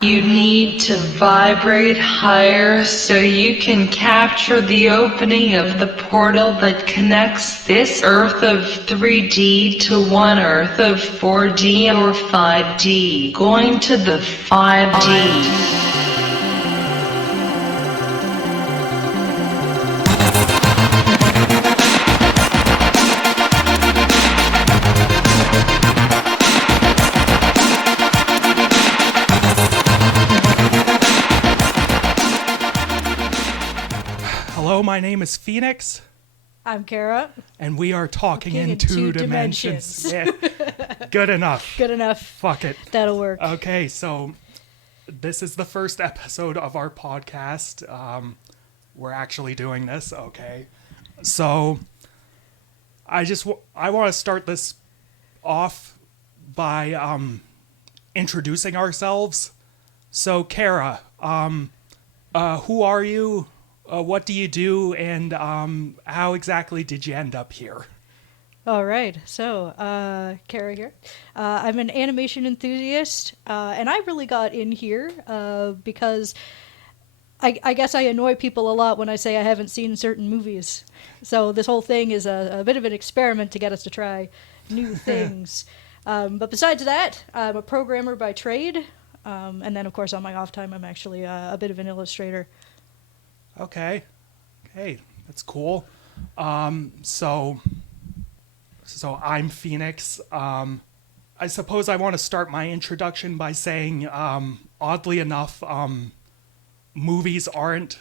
You need to vibrate higher so you can capture the opening of the portal that connects this Earth of 3D to one Earth of 4D or 5D. Going to the 5D. Hello, my name is Phoenix. I'm Kara. And we are talking in two dimensions. Yeah. Good enough. Good enough. Fuck it. That'll work. Okay, so this is the first episode of our podcast. We're actually doing this, okay. So I want to start this off by introducing ourselves. So Kara, who are you? What do you do, and how exactly did you end up here? All right. So, Kara here. I'm an animation enthusiast, and I really got in here because I guess I annoy people a lot when I say I haven't seen certain movies. So this whole thing is a bit of an experiment to get us to try new things. But besides that, I'm a programmer by trade, and then, of course, on my off time, I'm actually a bit of an illustrator. Okay, that's cool. So I'm Phoenix. I suppose I want to start my introduction by saying, oddly enough, movies aren't,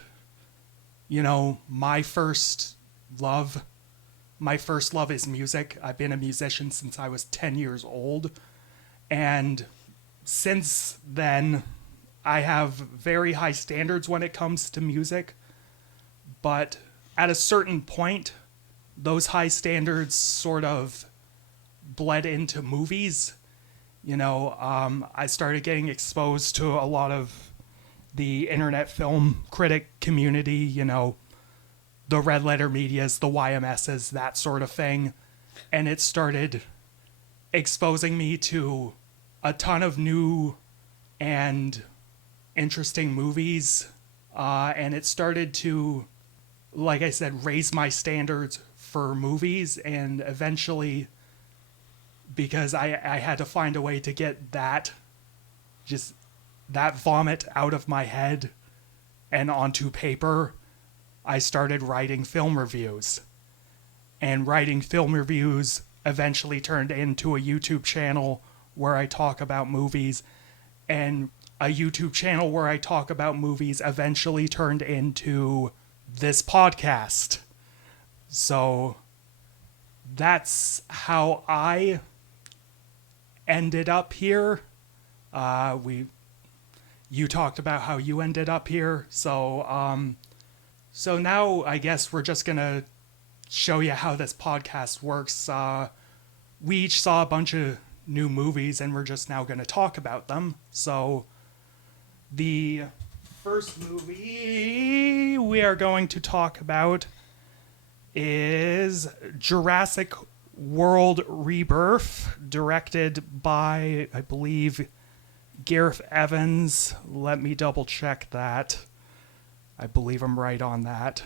my first love. My first love is music. I've been a musician since I was 10 years old, and since then, I have very high standards when it comes to music. But at a certain point, those high standards sort of bled into movies. I started getting exposed to a lot of the internet film critic community, the red letter medias, the YMSs, that sort of thing. And it started exposing me to a ton of new and interesting movies. And it started to, like I said, raise my standards for movies, and eventually, because I had to find a way to get that vomit out of my head and onto paper, I started writing film reviews. And writing film reviews eventually turned into a YouTube channel where I talk about movies, and a YouTube channel where I talk about movies eventually turned into this podcast. So that's how I ended up here. You talked about how you ended up here. So now I guess we're just gonna show you how this podcast works. We each saw a bunch of new movies, and we're just now gonna talk about them. So the first movie we are going to talk about is Jurassic World Rebirth, directed by, I believe, Gareth Evans. Let me double check that. I believe I'm right on that.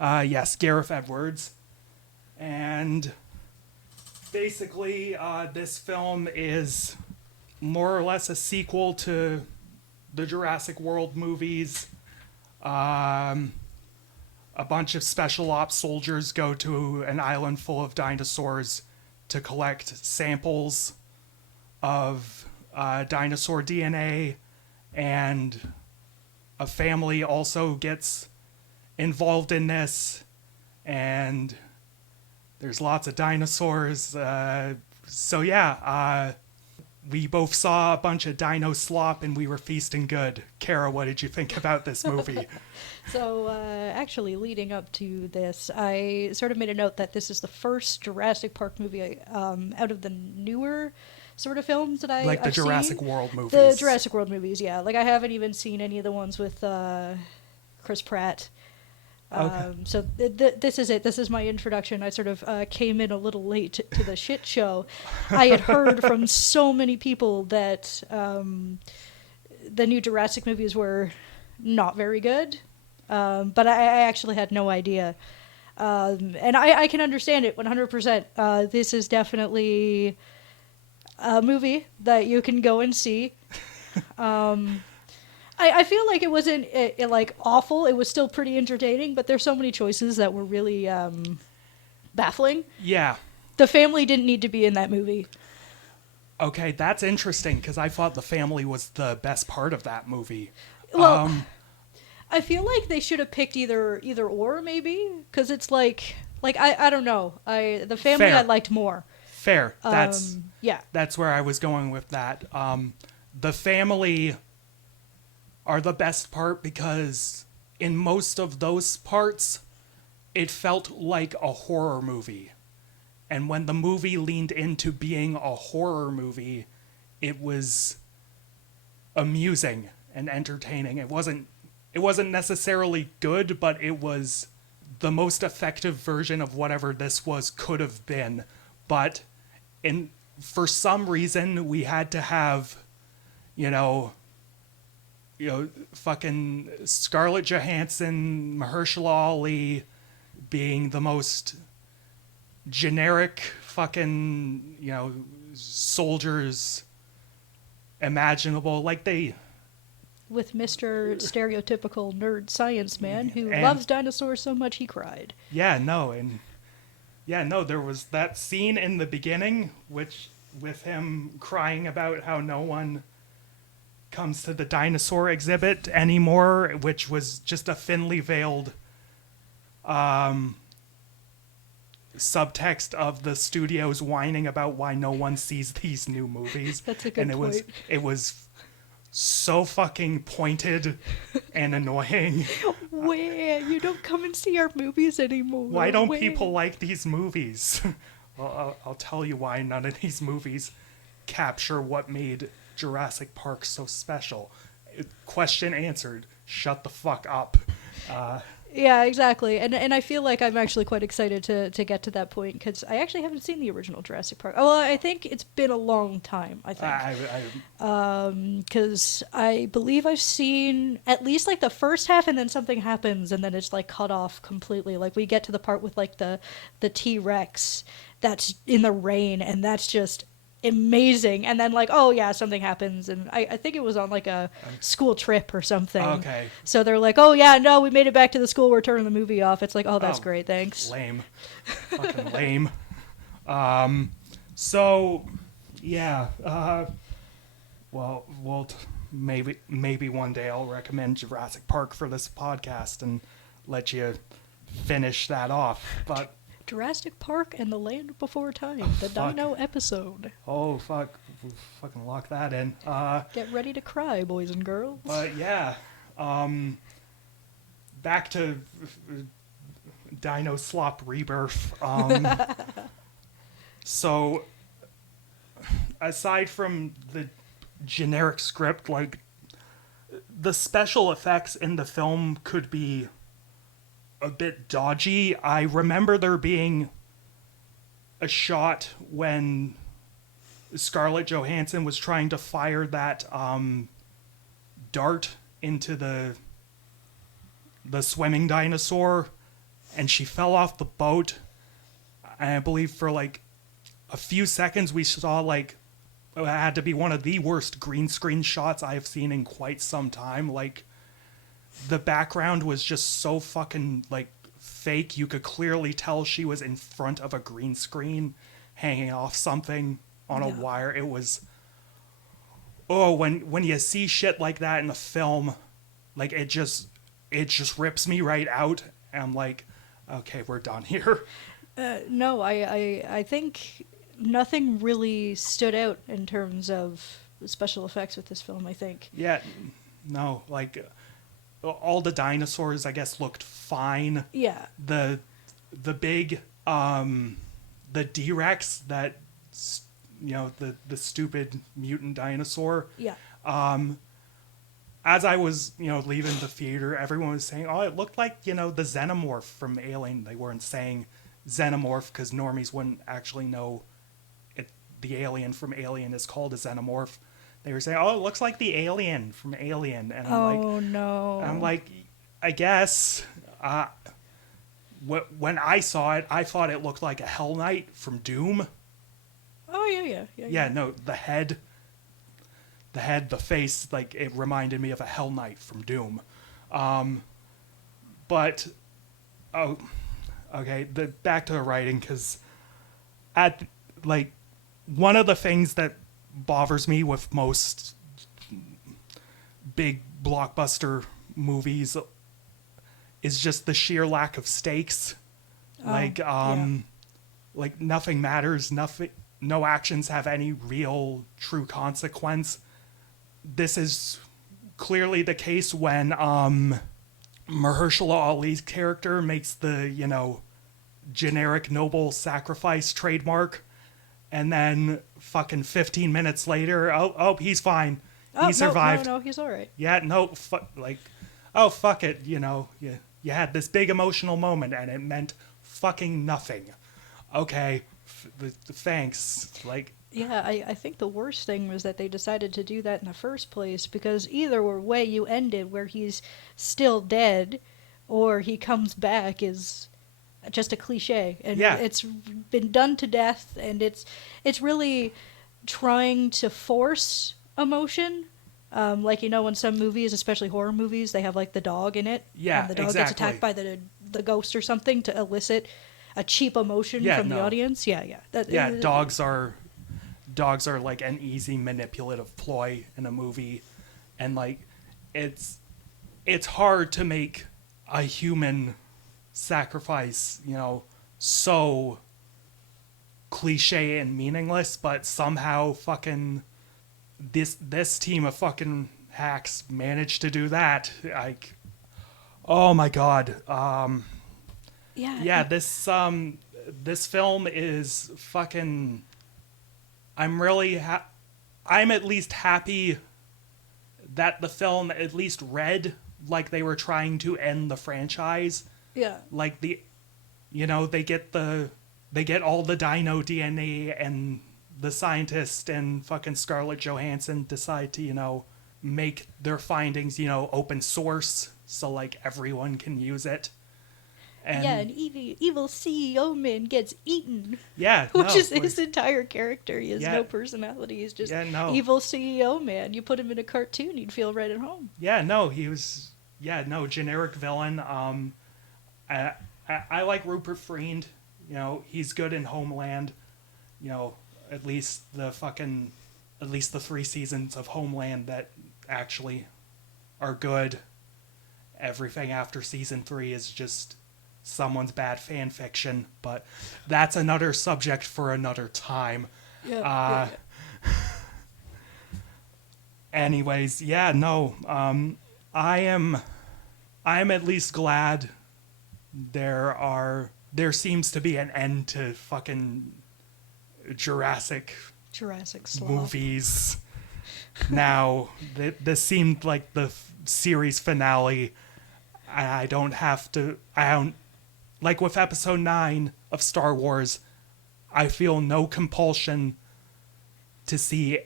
Yes, Gareth Edwards. And basically, this film is more or less a sequel to the Jurassic World movies. A bunch of special ops soldiers go to an island full of dinosaurs to collect samples of dinosaur DNA, and a family also gets involved in this, and there's lots of dinosaurs. We both saw a bunch of dino slop, and we were feasting good. Kara, what did you think about this movie? So, actually, leading up to this, I sort of made a note that this is the first Jurassic Park movie out of the newer sort of films that I've seen. Jurassic World movies. The Jurassic World movies, yeah. Like, I haven't even seen any of the ones with Chris Pratt. Okay. So this is it. This is my introduction. I sort of came in a little late to the shit show. I had heard from so many people that the new Jurassic movies were not very good. But I actually had no idea. And I can understand it 100%. This is definitely a movie that you can go and see. I feel like it wasn't like awful. It was still pretty entertaining, but there's so many choices that were really baffling. Yeah. The family didn't need to be in that movie. Okay, that's interesting because I thought the family was the best part of that movie. Well, I feel like they should have picked either or maybe because it's like I don't know. The family Fair. I liked more. Fair. That's Yeah. That's where I was going with that. The family are the best part because in most of those parts, it felt like a horror movie. And when the movie leaned into being a horror movie, it was amusing and entertaining. It wasn't necessarily good, but it was the most effective version of whatever this could have been. But for some reason, we had to have, fucking Scarlett Johansson, Mahershala Ali being the most generic fucking, soldiers imaginable. Like With Mr. Stereotypical Nerd Science Man who And- loves dinosaurs so much he cried. there was that scene in the beginning, with him crying about how no one comes to the dinosaur exhibit anymore, which was just a thinly veiled subtext of the studios whining about why no one sees these new movies. That's a good and point. It was so fucking pointed and annoying. Where? You don't come and see our movies anymore. Why don't Where? people like these movies? Well, I'll tell you why none of these movies capture what made Jurassic Park so special. Question answered. Shut the fuck up. Yeah, exactly. And I feel like I'm actually quite excited to get to that point because I actually haven't seen the original Jurassic Park. Oh, well, I think it's been a long time, I think. Because I believe I've seen at least like the first half and then something happens and then it's like cut off completely. Like we get to the part with like the T-Rex that's in the rain and that's just amazing. And then like, oh yeah, something happens. And I think it was on like a school trip or something. Okay. So they're like, oh yeah, no, we made it back to the school. We're turning the movie off. It's like, oh, that's great. Thanks. Lame. Fucking lame. So, yeah. Well, maybe one day I'll recommend Jurassic Park for this podcast and let you finish that off. But Jurassic Park and the Land Before Time, the fuck. Dino episode. Oh, fuck. Fucking lock that in. Get ready to cry, boys and girls. But yeah. Back to Dino Slop Rebirth. So, aside from the generic script, like, the special effects in the film could be a bit dodgy. I remember there being a shot when Scarlett Johansson was trying to fire that dart into the swimming dinosaur, and she fell off the boat. And I believe for like a few seconds we saw like it had to be one of the worst green screen shots I have seen in quite some time. Like, the background was just so fucking, like, fake. You could clearly tell she was in front of a green screen hanging off something on a wire. It was... Oh, when you see shit like that in a film, like, it just rips me right out. And I'm like, okay, we're done here. No, I think nothing really stood out in terms of special effects with this film, I think. Yeah, no, like... all the dinosaurs, I guess, looked fine. Yeah. The big, the D-Rex, that, the stupid mutant dinosaur. Yeah. As I was, leaving the theater, everyone was saying, oh, it looked like, the xenomorph from Alien. They weren't saying xenomorph because normies wouldn't actually know the alien from Alien is called a xenomorph. They were saying, "Oh, it looks like the alien from Alien," and Oh no. I'm like, I guess. When I saw it, I thought it looked like a Hell Knight from Doom. Oh yeah. No, the head, the face, like it reminded me of a Hell Knight from Doom. But oh, okay. Back to the writing, because at like one of the things that bothers me with most big blockbuster movies is just the sheer lack of stakes. Like nothing matters, no actions have any real true consequence. This is clearly the case when Mahershala Ali's character makes the, generic noble sacrifice trademark, and then fucking 15 minutes later, oh, he's fine. He survived. No, he's all right. Yeah, no, fuck it, you had this big emotional moment and it meant fucking nothing. Okay, thanks. Like, Yeah, I think the worst thing was that they decided to do that in the first place, because either way you ended where he's still dead or he comes back is just a cliche, and Yeah. it's been done to death, and it's really trying to force emotion. Like, in some movies, especially horror movies, they have like the dog in it. Yeah, and the dog gets exactly. attacked by the ghost or something to elicit a cheap emotion from the audience. Yeah. Dogs are like an easy manipulative ploy in a movie, and like it's hard to make a human sacrifice, so cliche and meaningless, but somehow fucking this team of fucking hacks managed to do that. Like, oh my god. This film is fucking. I'm at least happy that the film at least read like they were trying to end the franchise. Yeah. Like they get all the dino DNA, and the scientist and fucking Scarlett Johansson decide to, make their findings, open source so like everyone can use it. And an evil CEO man gets eaten. Yeah, which is his entire character. He has no personality. He's just evil CEO man. You put him in a cartoon, you'd feel right at home. Yeah, no, he was. Yeah, no, generic villain. I like Rupert Friend. He's good in Homeland. At least the 3 seasons of Homeland that actually are good. Everything after season 3 is just someone's bad fan fiction, but that's another subject for another time. Anyways, I am at least glad there seems to be an end to fucking Jurassic slop movies. Now, this seemed like the series finale. I don't like with episode 9 of Star Wars, I feel no compulsion to see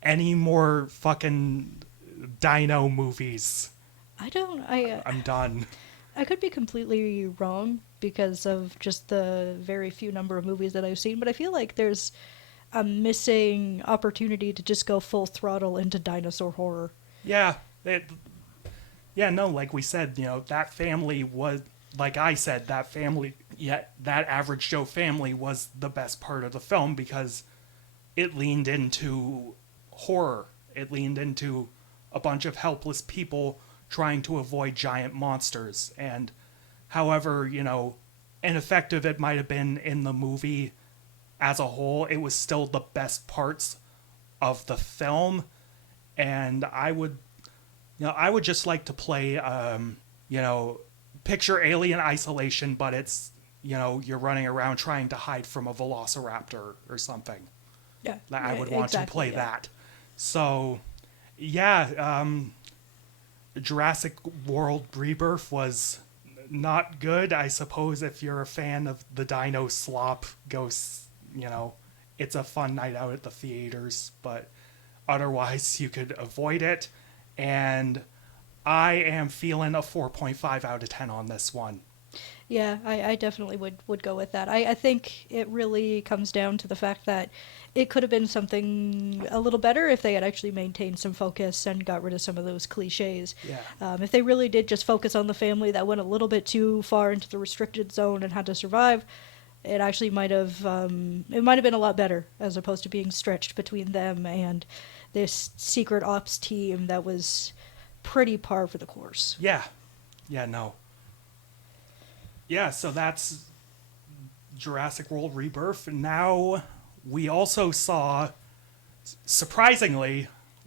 any more fucking dino movies. I'm done. I could be completely wrong because of just the very few number of movies that I've seen, but I feel like there's a missing opportunity to just go full throttle into dinosaur horror. Yeah. Like we said, that family was, like I said, that Average Joe family was the best part of the film because it leaned into horror. It leaned into a bunch of helpless people trying to avoid giant monsters. And however, ineffective it might have been in the movie as a whole, it was still the best parts of the film. And I would just like to play, picture Alien Isolation, but it's, you're running around trying to hide from a velociraptor or something. Yeah. I would want to play that. So, Jurassic World Rebirth was not good. I suppose if you're a fan of the dino slop ghosts, it's a fun night out at the theaters. But Otherwise, you could avoid it. And I am feeling a 4.5 out of 10 on this one. Yeah, I definitely would go with that. I think it really comes down to the fact that it could have been something a little better if they had actually maintained some focus and got rid of some of those cliches. Yeah. If they really did just focus on the family that went a little bit too far into the restricted zone and had to survive, it actually might have been a lot better as opposed to being stretched between them and this secret ops team that was pretty par for the course. Yeah. Yeah, no. Yeah, so that's Jurassic World Rebirth. And now we also saw, surprisingly,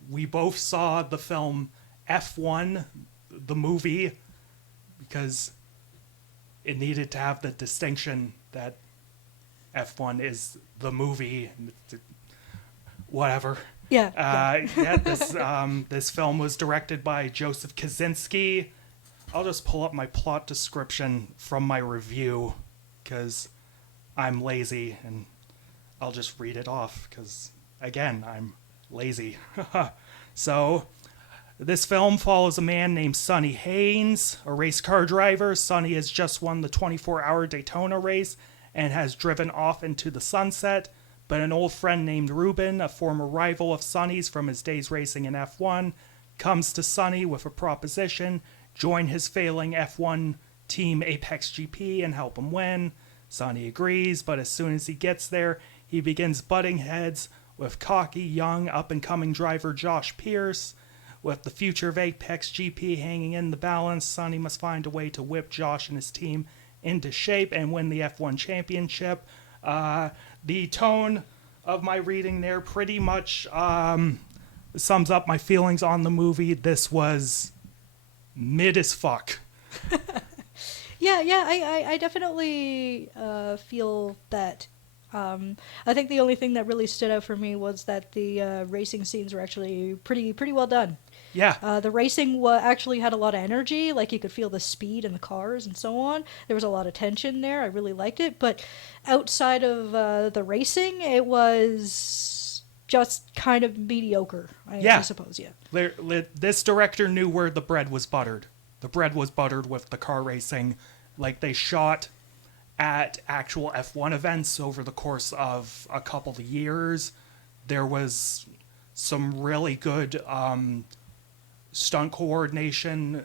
we both saw the film F1, the movie, because it needed to have the distinction that F1 is the movie. Whatever. Yeah. This film was directed by Joseph Kosinski. I'll just pull up my plot description from my review because I'm lazy and I'll just read it off because, again, I'm lazy. So, this film follows a man named Sonny Haynes, a race car driver. Sonny has just won the 24-hour Daytona race and has driven off into the sunset. But an old friend named Ruben, a former rival of Sonny's from his days racing in F1, comes to Sonny with a proposition: join his failing F1 team Apex GP and help him win. Sonny agrees, but as soon as he gets there, he begins butting heads with cocky, young, up-and-coming driver Josh Pierce. With the future of Apex GP hanging in the balance, Sonny must find a way to whip Josh and his team into shape and win the F1 championship. The tone of my reading there pretty much sums up my feelings on the movie. This was mid as fuck. Yeah, I definitely feel that. I think the only thing that really stood out for me was that the racing scenes were actually pretty well done. Yeah. The racing actually had a lot of energy, like you could feel the speed in the cars and so on. There was a lot of tension there. I really liked it. But outside of the racing, it was just kind of mediocre, I suppose, yeah. This director knew where the bread was buttered. The bread was buttered with the car racing. Like, they shot at actual F1 events over the course of a couple of years. There was some really good stunt coordination,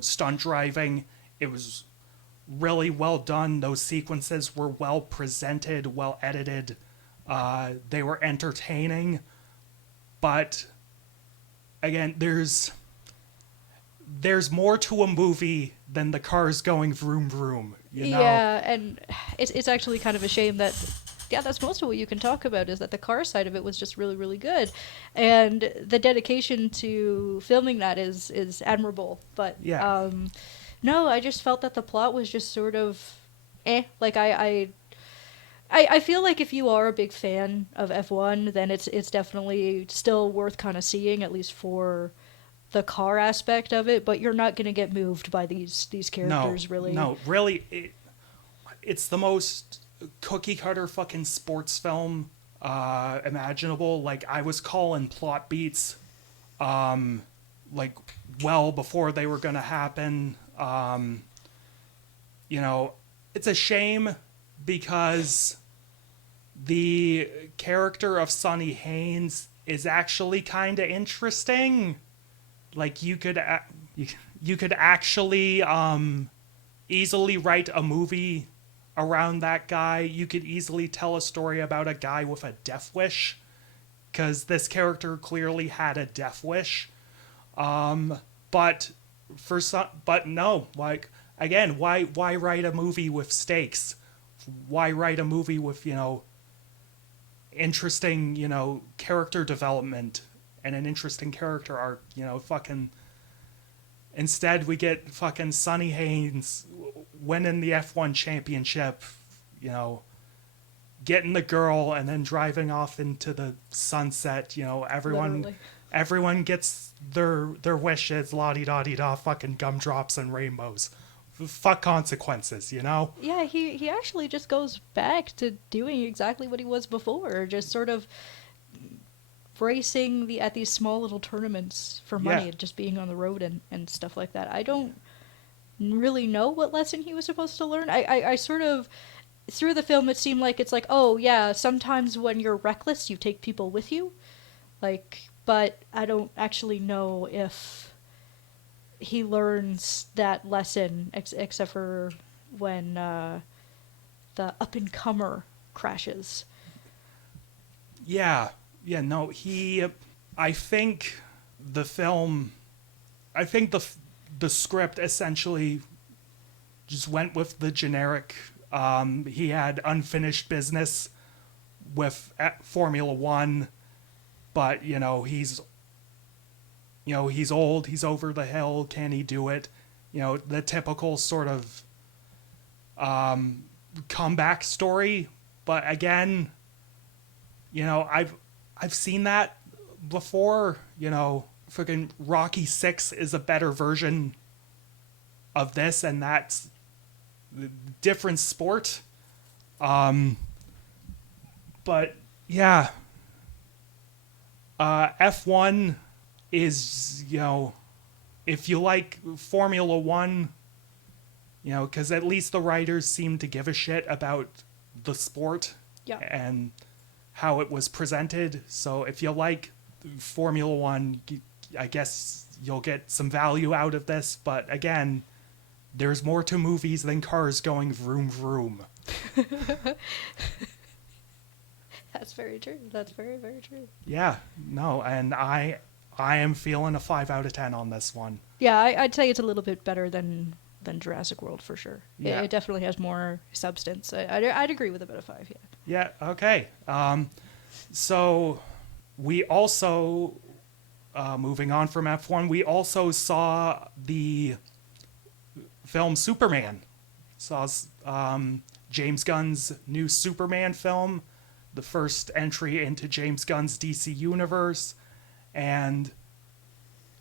stunt driving. It was really well done. Those sequences were well presented, well edited. They were entertaining. But again, there's more to a movie than the cars going vroom vroom. Yeah, and it's actually kind of a shame that, that's most of what you can talk about, is that the car side of it was just really, really good. And the dedication to filming that is admirable. But, yeah. No, I just felt that the plot was just sort of, Like, I feel like if you are a big fan of F1, then it's definitely still worth kind of seeing, at least for the car aspect of it, but you're not going to get moved by these characters, really. No, really, it's the most cookie cutter fucking sports film imaginable. Like, I was calling plot beats like well before they were going to happen. It's a shame because the character of Sonny Haynes is actually kind of interesting. Like, you could actually easily write a movie around that guy. You could easily tell a story about a guy with a death wish, because this character clearly had a death wish. But no, like, again, why write a movie with stakes? Why write a movie with, interesting, character development and an interesting character arc, fucking... Instead, we get fucking Sonny Haynes winning the F1 championship, getting the girl and then driving off into the sunset. Everyone gets their wishes, la-di-da-di-da, fucking gumdrops and rainbows. Fuck consequences, Yeah, he actually just goes back to doing exactly what he was before, just sort of racing at these small little tournaments for money Yeah. and just being on the road and stuff like that. I don't really know what lesson he was supposed to learn. I sort of, through the film, it seemed like it's like, oh yeah, sometimes when you're reckless, you take people with you. Like, but I don't actually know if he learns that lesson except for when the up-and-comer crashes. Yeah. Yeah, no, I think the film, I think the script essentially just went with the generic, he had unfinished business with Formula One, but, he's old, he's over the hill, can he do it? The typical sort of comeback story. But again, I've seen that before. Freaking Rocky 6 is a better version of this, and that's a different sport. But yeah, F1 is, if you like Formula One, because at least the writers seem to give a shit about the sport Yeah. and how it was presented. So if you like Formula One, I guess you'll get some value out of this. But again, there's more to movies than cars going vroom vroom. That's very true. That's very, very true. Yeah, no, and I am feeling a 5 out of 10 on this one. Yeah, I'd say it's a little bit better than Jurassic World for sure. Yeah. It definitely has more substance. I'd agree with a bit of 5, yeah. Yeah, okay. So we also, moving on from F1, we also saw the film Superman. Saw James Gunn's new Superman film, the first entry into James Gunn's DC universe. And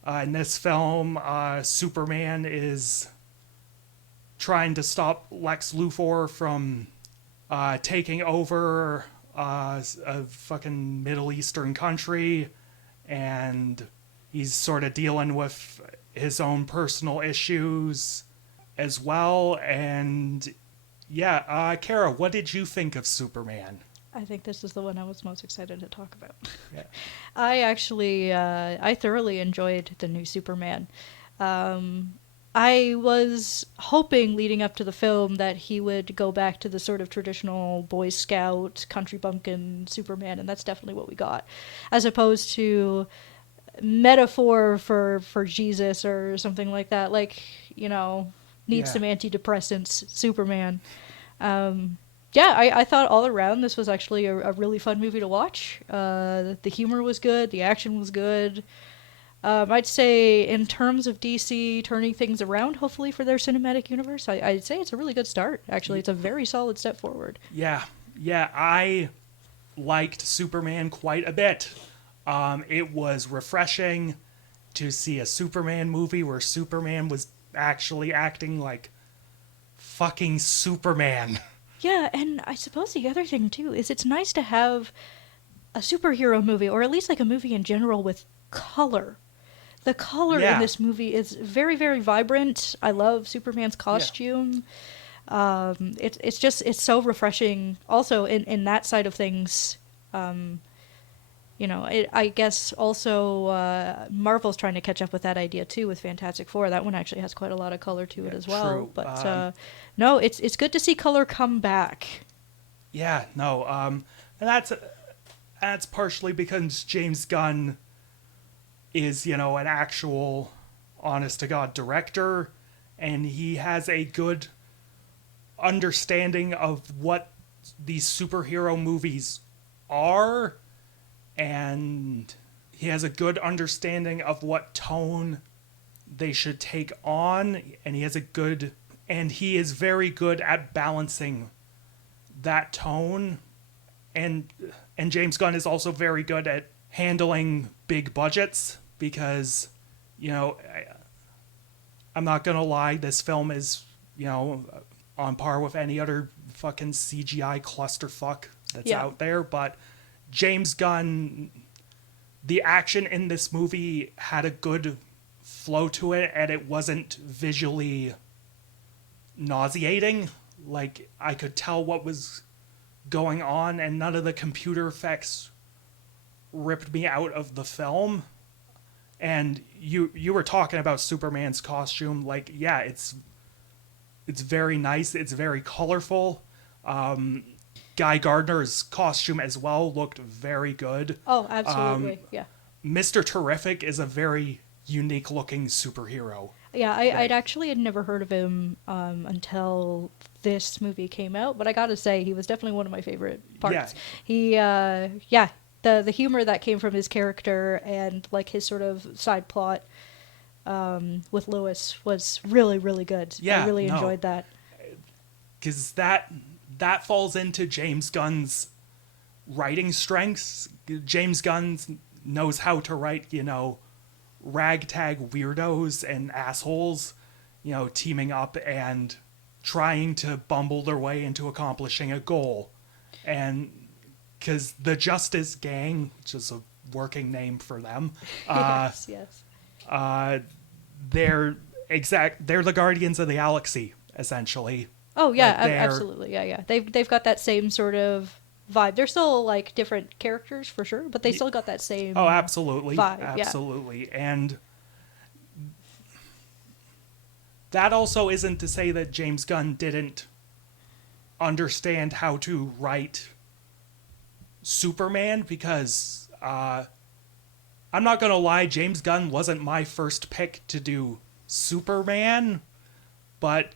in this film, Superman is trying to stop Lex Luthor from taking over a fucking Middle Eastern country, and he's sort of dealing with his own personal issues as well. And yeah, Kara, what did you think of Superman? I think this is the one I was most excited to talk about. Yeah. I actually, I thoroughly enjoyed the new Superman. I was hoping leading up to the film that he would go back to the sort of traditional Boy Scout, country bumpkin Superman, and that's definitely what we got. As opposed to metaphor for Jesus or something like that, like, needs some antidepressants, Superman. Yeah, I thought all around this was actually a really fun movie to watch. The humor was good, the action was good. I'd say in terms of DC turning things around, hopefully for their cinematic universe, I'd say it's a really good start. Actually, it's a very solid step forward. Yeah, I liked Superman quite a bit. It was refreshing to see a Superman movie where Superman was actually acting like fucking Superman. Yeah, and I suppose the other thing too is it's nice to have a superhero movie, or at least like a movie in general, with color. The color in this movie is very, very vibrant. I love Superman's costume. Yeah. It's so refreshing. Also, in that side of things, I guess also Marvel's trying to catch up with that idea too with Fantastic Four. That one actually has quite a lot of color to it as well. True. But no, it's good to see color come back. Yeah, no, and that's partially because James Gunn is, an actual honest to God director, and he has a good understanding of what these superhero movies are, and he has a good understanding of what tone they should take on, and he is very good at balancing that tone, and James Gunn is also very good at handling big budgets, because I'm not gonna lie, this film is on par with any other fucking CGI clusterfuck that's out there, but James Gunn the action in this movie had a good flow to it, and it wasn't visually nauseating. Like, I could tell what was going on, and none of the computer effects ripped me out of the film. And you were talking about Superman's costume. Like, yeah, it's very nice. It's very colorful. Guy Gardner's costume as well looked very good. Oh, absolutely. Yeah. Mr. Terrific is a very unique looking superhero. Yeah, I'd actually had never heard of him until this movie came out, but I gotta say, he was definitely one of my favorite parts. Yeah. The humor that came from his character and like his sort of side plot with Lois was really, really good. Yeah, I really enjoyed that. Because that falls into James Gunn's writing strengths. James Gunn knows how to write, ragtag weirdos and assholes, teaming up and trying to bumble their way into accomplishing a goal. And because the Justice Gang, which is a working name for them, Yes. they're the Guardians of the Galaxy, essentially. Oh yeah, Like, absolutely. Yeah. They've got that same sort of vibe. They're still like different characters for sure, but they still got that same. Oh, absolutely, vibe, absolutely, and that also isn't to say that James Gunn didn't understand how to write Superman, because I'm not gonna lie, James Gunn wasn't my first pick to do Superman, but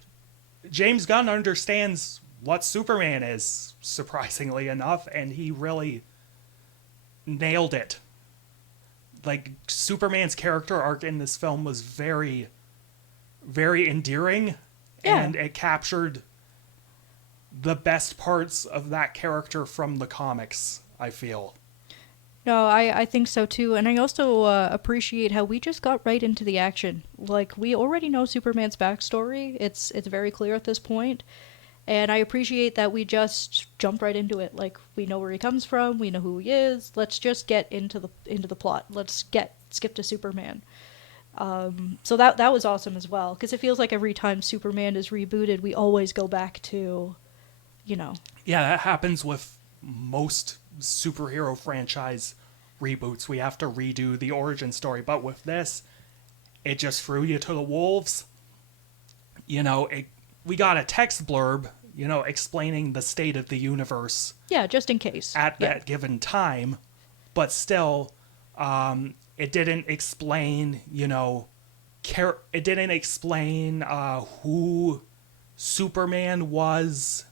James Gunn understands what Superman is, surprisingly enough, and he really nailed it. Like, Superman's character arc in this film was very, very endearing, and it captured the best parts of that character from the comics, I feel. No, I think so too, and I also appreciate how we just got right into the action. Like, we already know Superman's backstory. It's very clear at this point, and I appreciate that we just jumped right into it. Like, we know where he comes from, we know who he is. Let's just get into the plot. Let's skip to Superman. So that was awesome as well, because it feels like every time Superman is rebooted, we always go back to, Yeah, that happens with most superhero franchise reboots. We have to redo the origin story, but with this, it just threw you to the wolves. We got a text blurb, explaining the state of the universe. Yeah, just in case. At that given time, but still, it didn't explain, it didn't explain who Superman was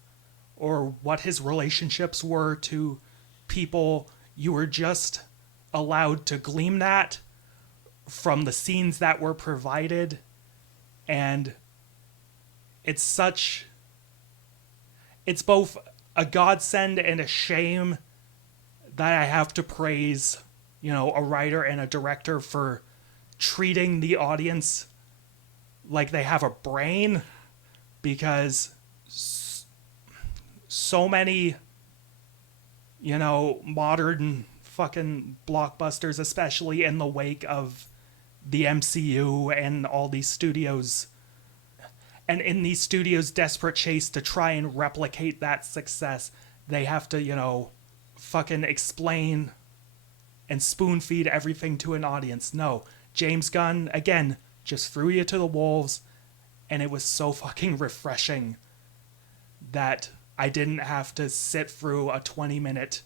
or what his relationships were to people. You were just allowed to glean that from the scenes that were provided, and it's both a godsend and a shame that I have to praise, a writer and a director for treating the audience like they have a brain, because so many, modern fucking blockbusters, especially in the wake of the MCU and all these studios, and in these studios' desperate chase to try and replicate that success, they have to, fucking explain and spoon feed everything to an audience. No, James Gunn, again, just threw you to the wolves, and it was so fucking refreshing that I didn't have to sit through a 20-minute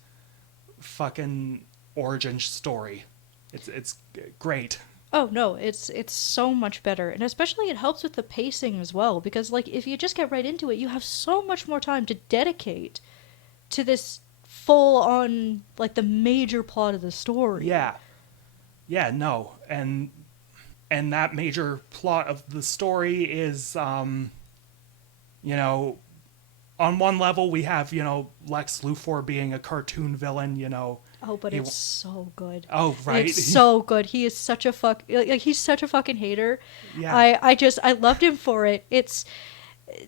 fucking origin story. It's great. Oh no, it's so much better, and especially it helps with the pacing as well, because like if you just get right into it, you have so much more time to dedicate to this full on, like, the major plot of the story. Yeah, no, and that major plot of the story is, on one level we have, Lex Luthor being a cartoon villain, Oh, but it's so good. Oh, right. It's so good. He is such a he's such a fucking hater. Yeah. I loved him for it. It's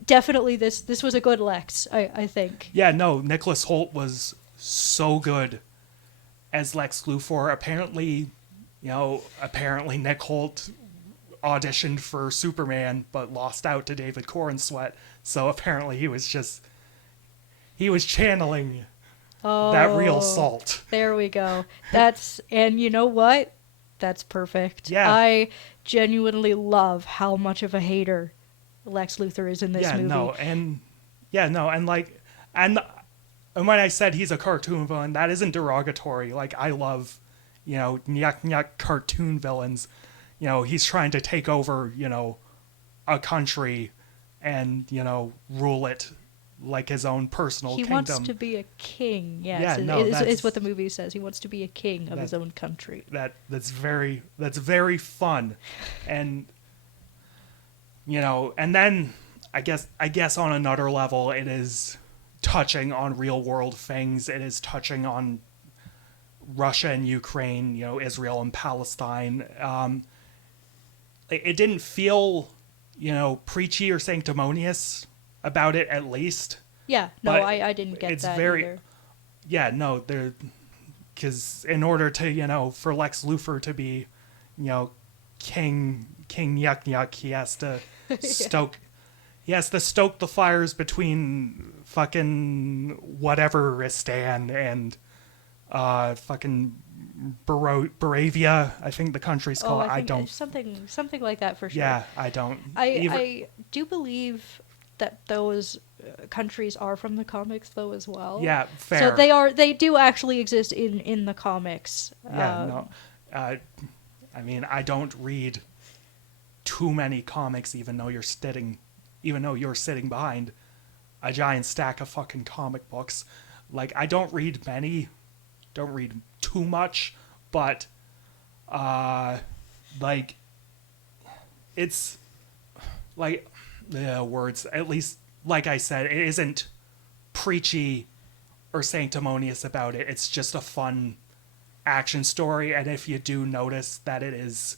definitely this was a good Lex, I think. Yeah, no, Nicholas Hoult was so good as Lex Luthor. Apparently Nick Holt auditioned for Superman but lost out to David Corenswet. So apparently he was channeling that real salt. There we go. And you know what? That's perfect. Yeah. I genuinely love how much of a hater Lex Luthor is in this movie. And when I said he's a cartoon villain, that isn't derogatory. Like, I love, nyuk cartoon villains. He's trying to take over, a country and, rule it like his own personal kingdom. He wants to be a king, yes. It's what the movie says. He wants to be a king of his own country. That's very fun. And, and then I guess on another level, it is touching on real world things. It is touching on Russia and Ukraine, Israel and Palestine. It didn't feel, preachy or sanctimonious about it, at least. Yeah, no, I didn't get that either. Yeah, no, because in order to, for Lex Luthor to be, King Yuck Yuck, he has to stoke the fires between fucking whateveristan and fucking Baravia, I think the country's called. I don't something like that for sure. Yeah, I don't. I do believe that those countries are from the comics though as well. Yeah, fair. So they do actually exist in the comics. Yeah, no. I mean, I don't read too many comics, even though you're sitting behind a giant stack of fucking comic books. Like, I don't read too much, but like, it's like the words, at least, like I said, it isn't preachy or sanctimonious about it. It's just a fun action story, and if you do notice that it is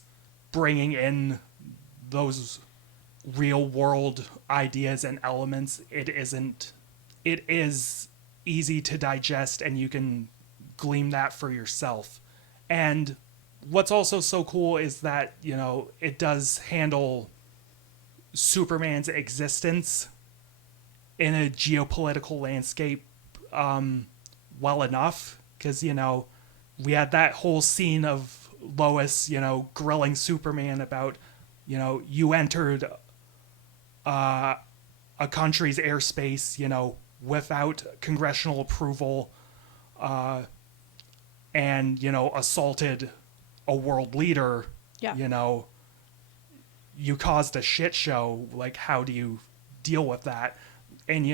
bringing in those real world ideas and elements, it is easy to digest, and you can glean that for yourself. And what's also so cool is that, it does handle Superman's existence in a geopolitical landscape well enough, because, we had that whole scene of Lois, grilling Superman about, you entered a country's airspace, without congressional approval, and, assaulted a world leader. Yeah. You caused a shit show. Like, how do you deal with that? And,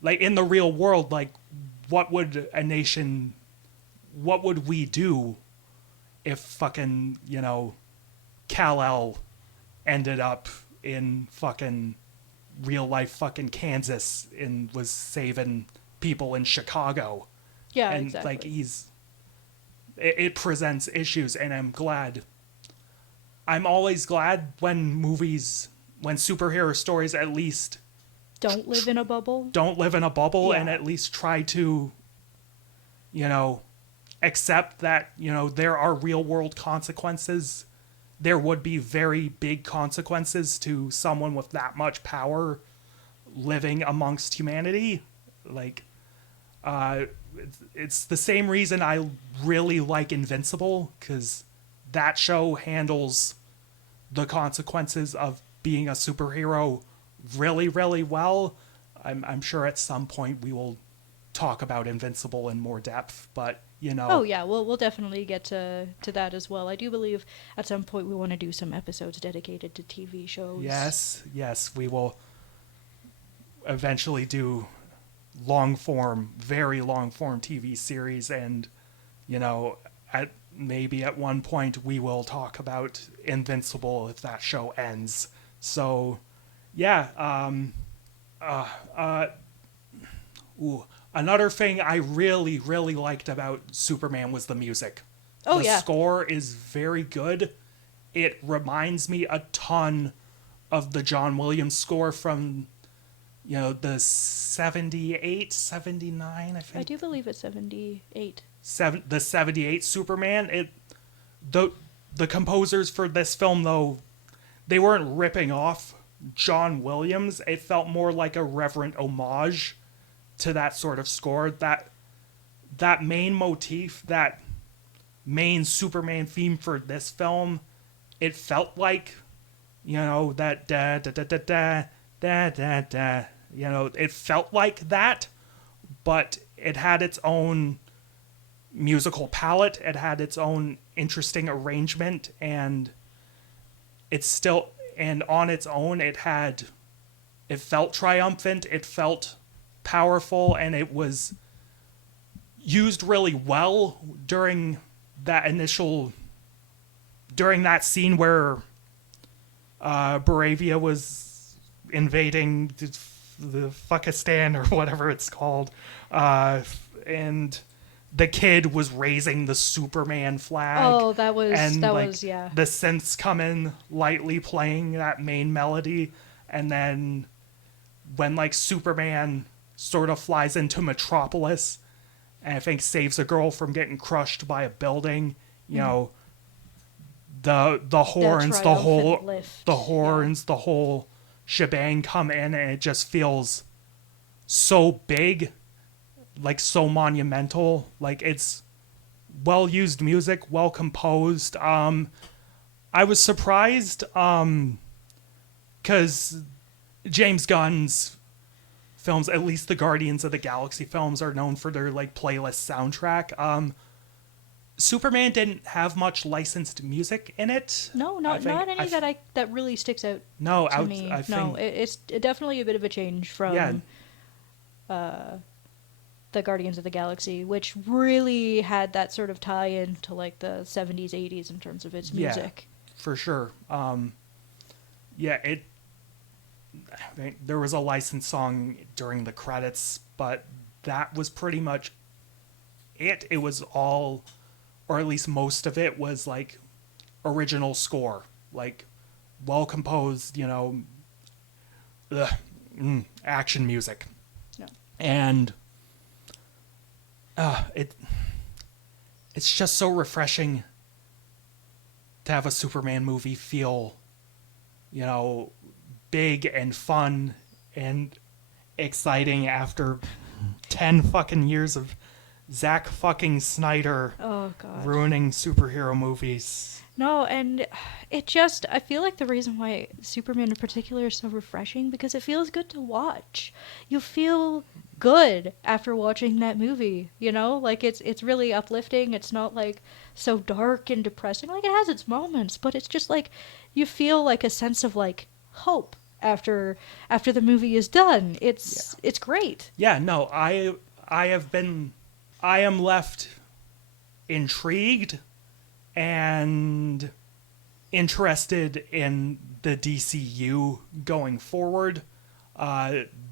like, in the real world, like, what would we do if fucking, Kal-El ended up in fucking real life fucking Kansas and was saving people in Chicago? Yeah, and exactly. Like, it presents issues, and I'm always glad when superhero stories at least don't live in a bubble. Yeah. And at least try to, accept that, there are real world consequences. There would be very big consequences to someone with that much power living amongst humanity. Like, it's the same reason I really like Invincible, because that show handles the consequences of being a superhero really, really well. I'm sure at some point we will talk about Invincible in more depth, but Oh yeah, we'll definitely get to that as well. I do believe at some point we want to do some episodes dedicated to TV shows. Yes, we will eventually do very long form TV series, and maybe at one point we will talk about Invincible if that show ends. So yeah, another thing I really, really liked about Superman was the music. The score is very good. It reminds me a ton of the John Williams score from, the 78, 79, I think. I do believe it's 78. the 78 Superman. The composers for this film, though, they weren't ripping off John Williams. It felt more like a reverent homage to that sort of score. That main motif, that main Superman theme for this film, it felt like, that da da da da da da da da. It felt like that, but it had its own musical palette. It had its own interesting arrangement, and on its own, it felt triumphant. It felt powerful, and it was used really well during that scene where Baravia was invading the Fuckistan or whatever it's called, and the kid was raising the Superman flag. Oh, that was the synths come in lightly playing that main melody, and then when Superman sort of flies into Metropolis and I think saves a girl from getting crushed by a building, the horns, the whole shebang come in, and it just feels so big, so monumental. It's well used music, well composed. I was surprised because James Gunn's films, at least the Guardians of the Galaxy films, are known for their playlist soundtrack. Superman didn't have much licensed music in it. No, not any that really sticks out. No, to me. It's definitely a bit of a change from the Guardians of the Galaxy, which really had that sort of tie-in to the 70s, 80s in terms of its music. Yeah, for sure. There was a licensed song during the credits, but that was pretty much it. It was all, or at least most of it, was original score, well composed, action music. Yeah. And it's just so refreshing to have a Superman movie feel, big and fun and exciting after 10 fucking years of Zack fucking Snyder ruining superhero movies. No, and I feel like the reason why Superman in particular is so refreshing, because it feels good to watch. You feel good after watching that movie, it's really uplifting. It's not so dark and depressing. It has its moments, but it's just you feel a sense of hope after the movie is done. It's great. Yeah, no, I am left intrigued and interested in the DCU going forward.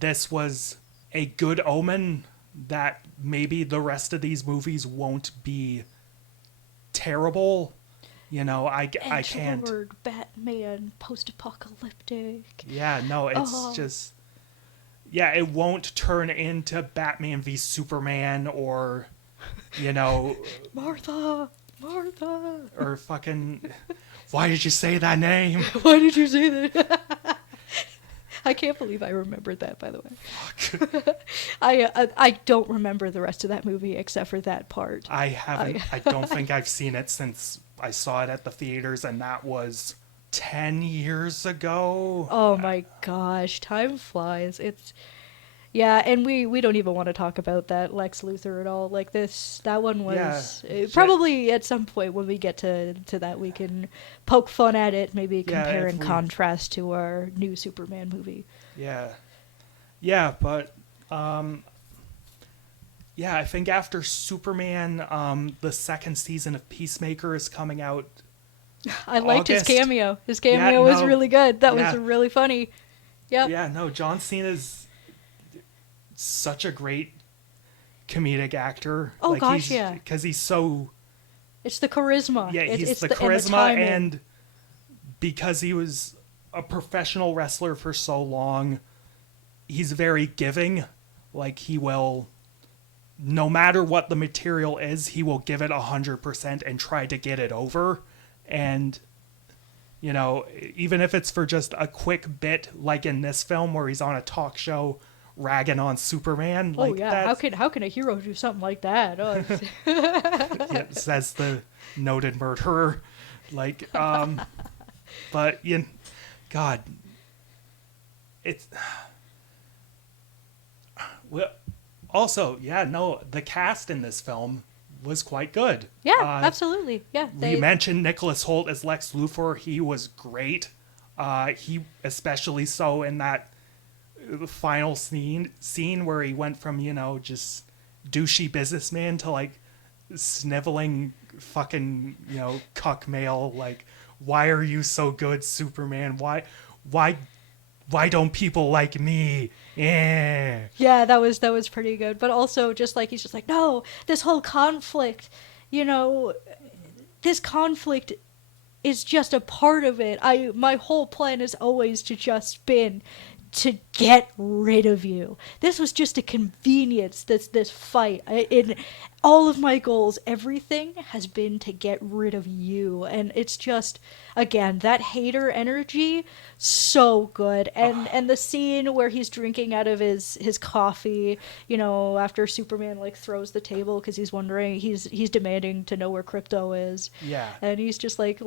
This was a good omen that maybe the rest of these movies won't be terrible. I can't. Edgelord, Batman, post-apocalyptic. Yeah, no, it's just. Yeah, it won't turn into Batman v Superman or, Martha. Or fucking. Why did you say that name? Why did you say that? I can't believe I remembered that, by the way. Fuck. I don't remember the rest of that movie except for that part. I haven't. I don't think I've seen it since I saw it at the theaters, and that was 10 years ago. Oh my gosh, time flies. Yeah, and we don't even want to talk about that Lex Luthor at all. That one was probably at some point when we get to that we can poke fun at it, maybe compare and contrast to our new Superman movie. Yeah, but I think after Superman, the second season of Peacemaker is coming out. I liked his cameo. His cameo was really good. That was really funny. Yep. Yeah, no, John Cena's such a great comedic actor. Oh, gosh, yeah. Because he's so... It's the charisma. Yeah, it's the charisma, and because he was a professional wrestler for so long, he's very giving. He will no matter what the material is, he will give it 100% and try to get it over. And, you know, even if it's for just a quick bit, like in this film where he's on a talk show ragging on Superman. Oh like yeah, how can a hero do something like that? Oh, yeah, says the noted murderer. Like, but, you know, God, it's... Well, also, yeah, no, the cast in this film was quite good. yeah, absolutely. Yeah, We mentioned Nicholas Hoult as Lex Luthor. He was great. He especially so in that final scene where he went from, you know, just douchey businessman to like sniveling fucking, you know, cuck male. Like, why are you so good, Superman? Why don't people like me? Yeah. Yeah, that was pretty good. But also, just like he's just like, no, this whole conflict, you know, this conflict is just a part of it. My whole plan has always just been to get rid of you. This was just a convenience. This fight. In all of my goals, everything has been to get rid of you, and it's just, again, that hater energy, so good. And the scene where he's drinking out of his coffee, you know, after Superman like throws the table because he's wondering, he's demanding to know where Crypto is. Yeah. And he's just like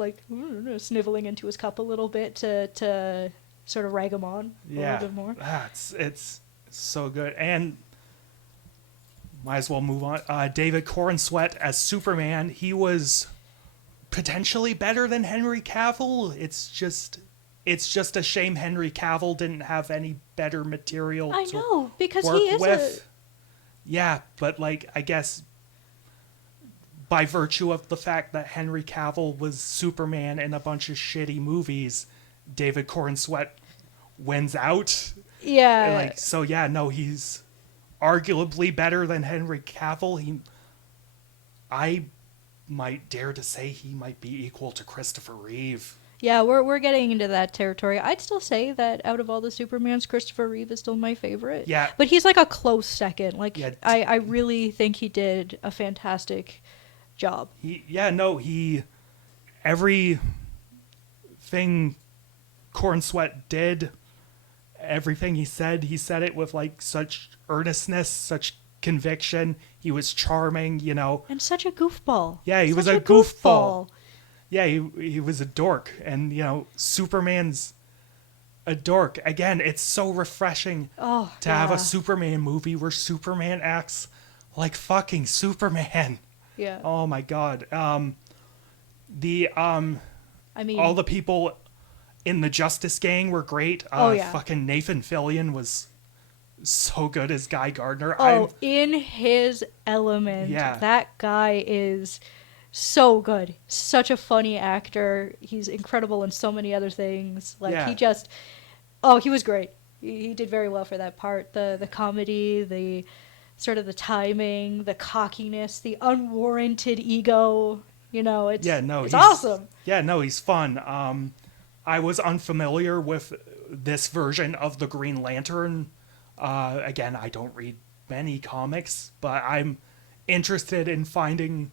sniveling into his cup a little bit to sort of rag him on a little bit more. It's so good. And might as well move on. David Corenswet as Superman, he was potentially better than Henry Cavill. It's just a shame Henry Cavill didn't have any better material I to know, because work he is with. Yeah, but like, I guess by virtue of the fact that Henry Cavill was Superman in a bunch of shitty movies, David Corenswet wins out. Yeah. Like, so yeah, no, he's arguably better than Henry Cavill. I might dare to say he might be equal to Christopher Reeve. Yeah, we're getting into that territory. I'd still say that out of all the Supermans, Christopher Reeve is still my favorite. Yeah. But he's like a close second. Like, Yeah. I really think he did a fantastic job. Everything Cornsweat did, everything he said it with like such earnestness, such conviction. He was charming, you know. And such a goofball. Yeah, he was Such a goofball. Yeah, he was a dork, and you know, Superman's a dork. Again, it's so refreshing to have a Superman movie where Superman acts like fucking Superman. Yeah. Oh my god. I mean, all the people in the Justice Gang were great. Fucking Nathan Fillion was so good as Guy Gardner. In his element. Yeah. That guy is so good. Such a funny actor. He's incredible in so many other things. Like, he just... Oh, he was great. He did very well for that part. The comedy, the sort of the timing, the cockiness, the unwarranted ego. You know, it's awesome. Yeah, no, he's fun. I was unfamiliar with this version of the Green Lantern. Again, I don't read many comics, but I'm interested in finding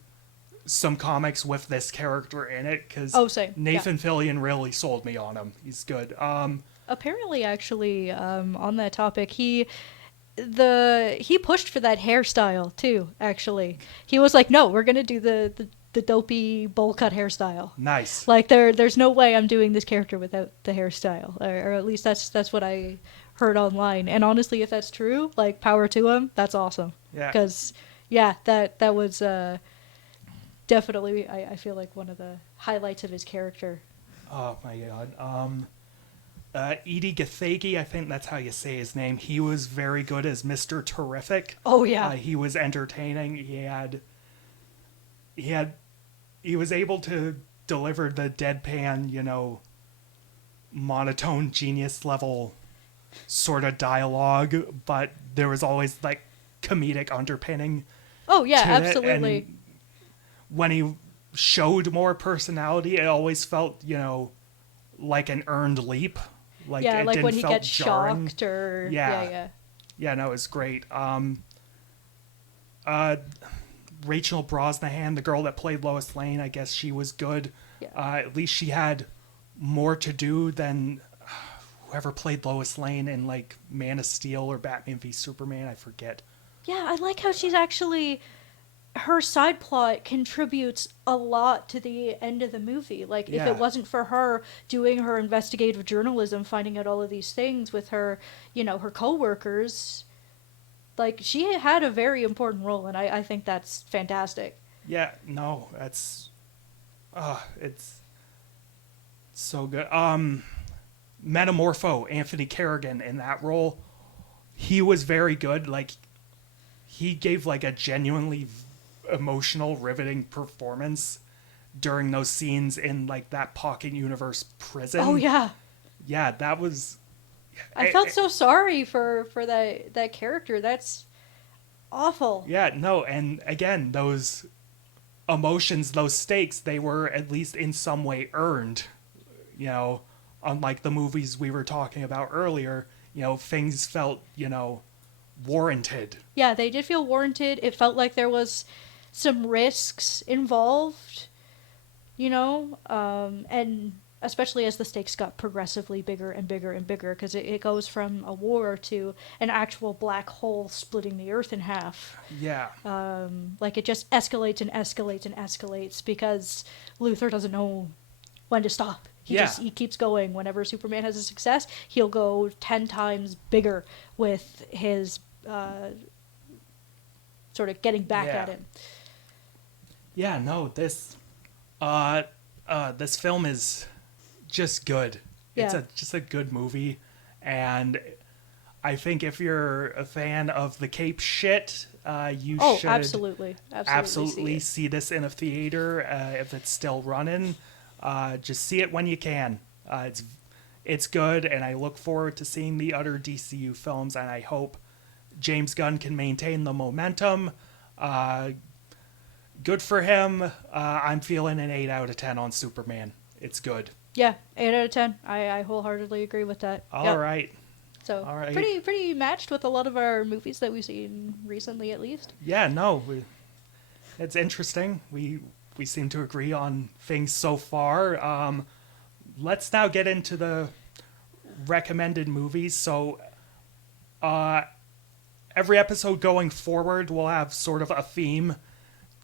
some comics with this character in it, because Nathan Fillion really sold me on him. He's good. Apparently, actually, on that topic, he pushed for that hairstyle too. Actually, he was like, "No, we're gonna do the dopey bowl cut hairstyle." Nice. Like, there's no way I'm doing this character without the hairstyle, or at least that's what I heard online. And honestly, if that's true, like, power to him. That's awesome. Yeah. Because that was definitely, I feel like, one of the highlights of his character. Oh my god. Edie Gathegi, I think that's how you say his name. He was very good as Mr. Terrific. Oh yeah. He was entertaining. He was able to deliver the deadpan, you know, monotone genius level sort of dialogue, but there was always like comedic underpinning. Oh yeah, to absolutely. It. And when he showed more personality, it always felt, you know, like an earned leap. Like, yeah, it like didn't when he felt gets jarring. shocked or Yeah, no, it was great. Uh, Rachel Brosnahan, the girl that played Lois Lane, I guess she was good. Yeah. At least she had more to do than whoever played Lois Lane in like Man of Steel or Batman v Superman. I forget. Yeah, I like how she's actually, her side plot contributes a lot to the end of the movie. Like, if Yeah. it wasn't for her doing her investigative journalism, finding out all of these things with her, her coworkers, like, she had a very important role, and I think that's fantastic. Yeah, no, it's so good. Metamorpho, Anthony Kerrigan in that role, he was very good. Like, he gave like a genuinely emotional, riveting performance during those scenes in like that pocket universe prison. Oh, yeah. Yeah, that was. I felt so sorry for that character. That's awful. Yeah, no, and again, those emotions, those stakes, they were at least in some way earned. You know, unlike the movies we were talking about earlier, things felt, warranted. Yeah, they did feel warranted. It felt like there was some risks involved, and especially as the stakes got progressively bigger and bigger and bigger, because it goes from a war to an actual black hole splitting the Earth in half. Yeah. Like, it just escalates and escalates and escalates because Luthor doesn't know when to stop. He keeps going. Whenever Superman has a success, he'll go 10 times bigger with his sort of getting back at him. Yeah, no, this film is just good. Yeah. It's just a good movie, and I think if you're a fan of the Cape shit, you should absolutely see this in a theater if it's still running. Just see it when you can. It's good, and I look forward to seeing the other DCU films, and I hope James Gunn can maintain the momentum. Good for him. I'm feeling an 8 out of 10 on Superman. It's good. Yeah, 8 out of 10. I wholeheartedly agree with that. All right. So All right. pretty matched with a lot of our movies that we've seen recently, at least. Yeah, no, it's interesting. We seem to agree on things so far. Let's now get into the recommended movies. So, every episode going forward will have sort of a theme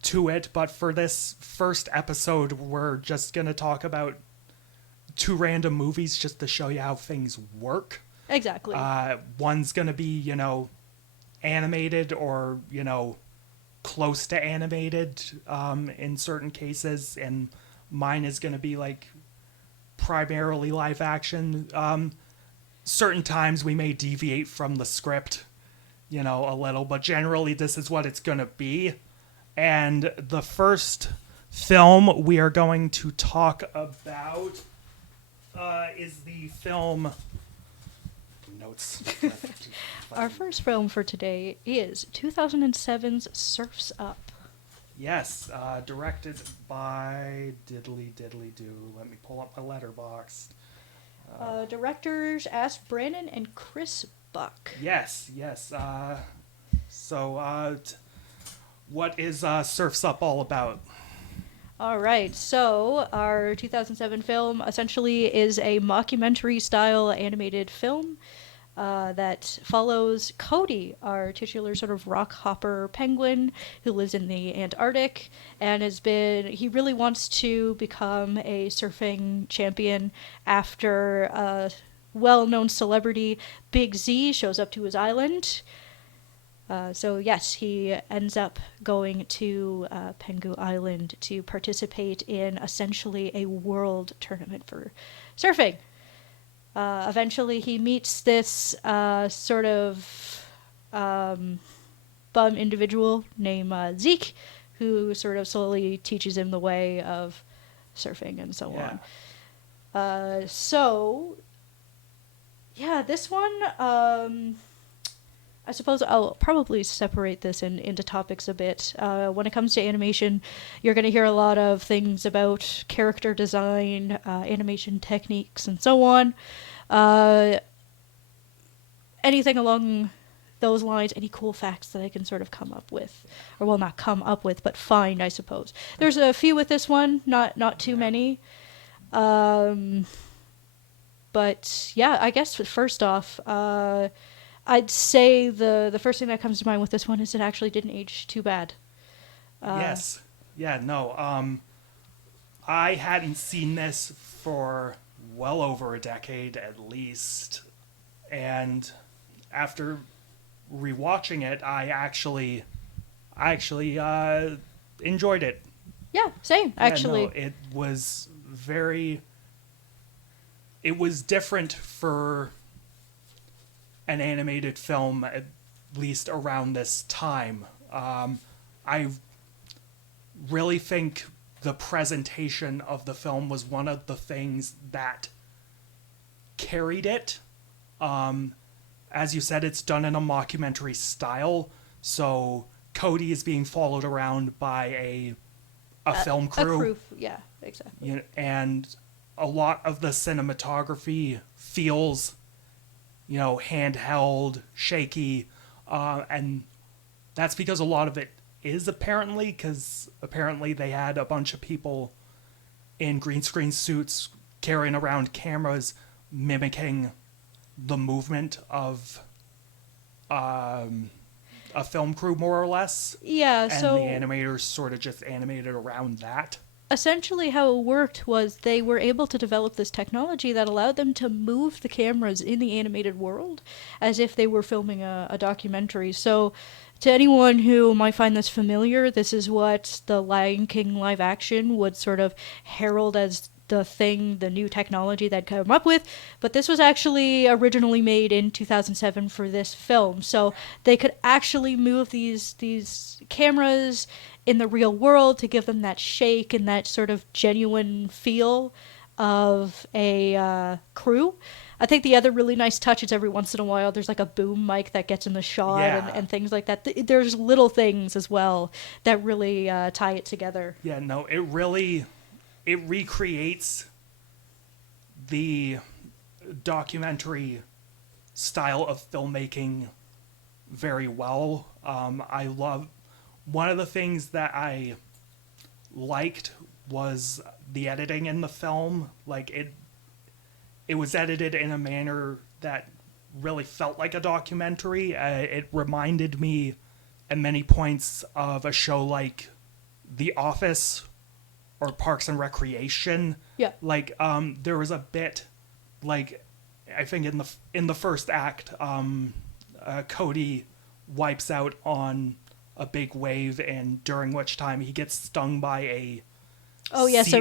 to it, but for this first episode, we're just gonna talk about 2 random movies just to show you how things work. Exactly. One's gonna be, animated or, close to animated in certain cases, and mine is gonna be like primarily live action. Certain times we may deviate from the script, a little, but generally this is what it's gonna be. And the first film we are going to talk about is the film... Notes. Our first film for today is 2007's Surf's Up. Yes, directed by Diddly Diddly Doo. Let me pull up my letterbox. Directors Ash Brannon and Chris Buck. Yes. What is Surf's Up all about? All right, so our 2007 film essentially is a mockumentary-style animated film that follows Cody, our titular sort of rock hopper penguin who lives in the Antarctic and he really wants to become a surfing champion after a well-known celebrity, Big Z, shows up to his island. So yes, he ends up going to Pengu Island to participate in essentially a world tournament for surfing. Eventually he meets this sort of bum individual named Zeke, who sort of slowly teaches him the way of surfing and so on. This one... I suppose I'll probably separate this into topics a bit. When it comes to animation, you're going to hear a lot of things about character design, animation techniques, and so on. Anything along those lines, any cool facts that I can sort of come up with, or well, not come up with, but find, I suppose. There's a few with this one, not too many. But yeah, I guess first off, I'd say the first thing that comes to mind with this one is it actually didn't age too bad. Yes. Yeah, no. I hadn't seen this for well over a decade at least. And after rewatching it, I actually enjoyed it. Yeah, same, actually. Yeah, no, it was different for an animated film, at least around this time. I really think the presentation of the film was one of the things that carried it. As you said, it's done in a mockumentary style, so Cody is being followed around by a film crew. A crew, yeah, exactly. And a lot of the cinematography feels, handheld, shaky, and that's because a lot of it is apparently they had a bunch of people in green screen suits carrying around cameras mimicking the movement of a film crew, more or less. Yeah, and so the animators sort of just animated around that. essentially how it worked was they were able to develop this technology that allowed them to move the cameras in the animated world as if they were filming a documentary. So to anyone who might find this familiar, this is what the Lion King live action would sort of herald as the new technology that come up with, but this was actually originally made in 2007 for this film. So they could actually move these cameras in the real world to give them that shake and that sort of genuine feel of a crew. I think the other really nice touch is every once in a while there's like a boom mic that gets in the shot and things like that. There's little things as well that really tie it together. Yeah, no, it recreates the documentary style of filmmaking very well. One of the things that I liked was the editing in the film. Like it was edited in a manner that really felt like a documentary. It reminded me at many points of a show like The Office or Parks and Recreation. Yeah. Like there was a bit, like I think in the first act, Cody wipes out on a big wave, and during which time he gets stung by a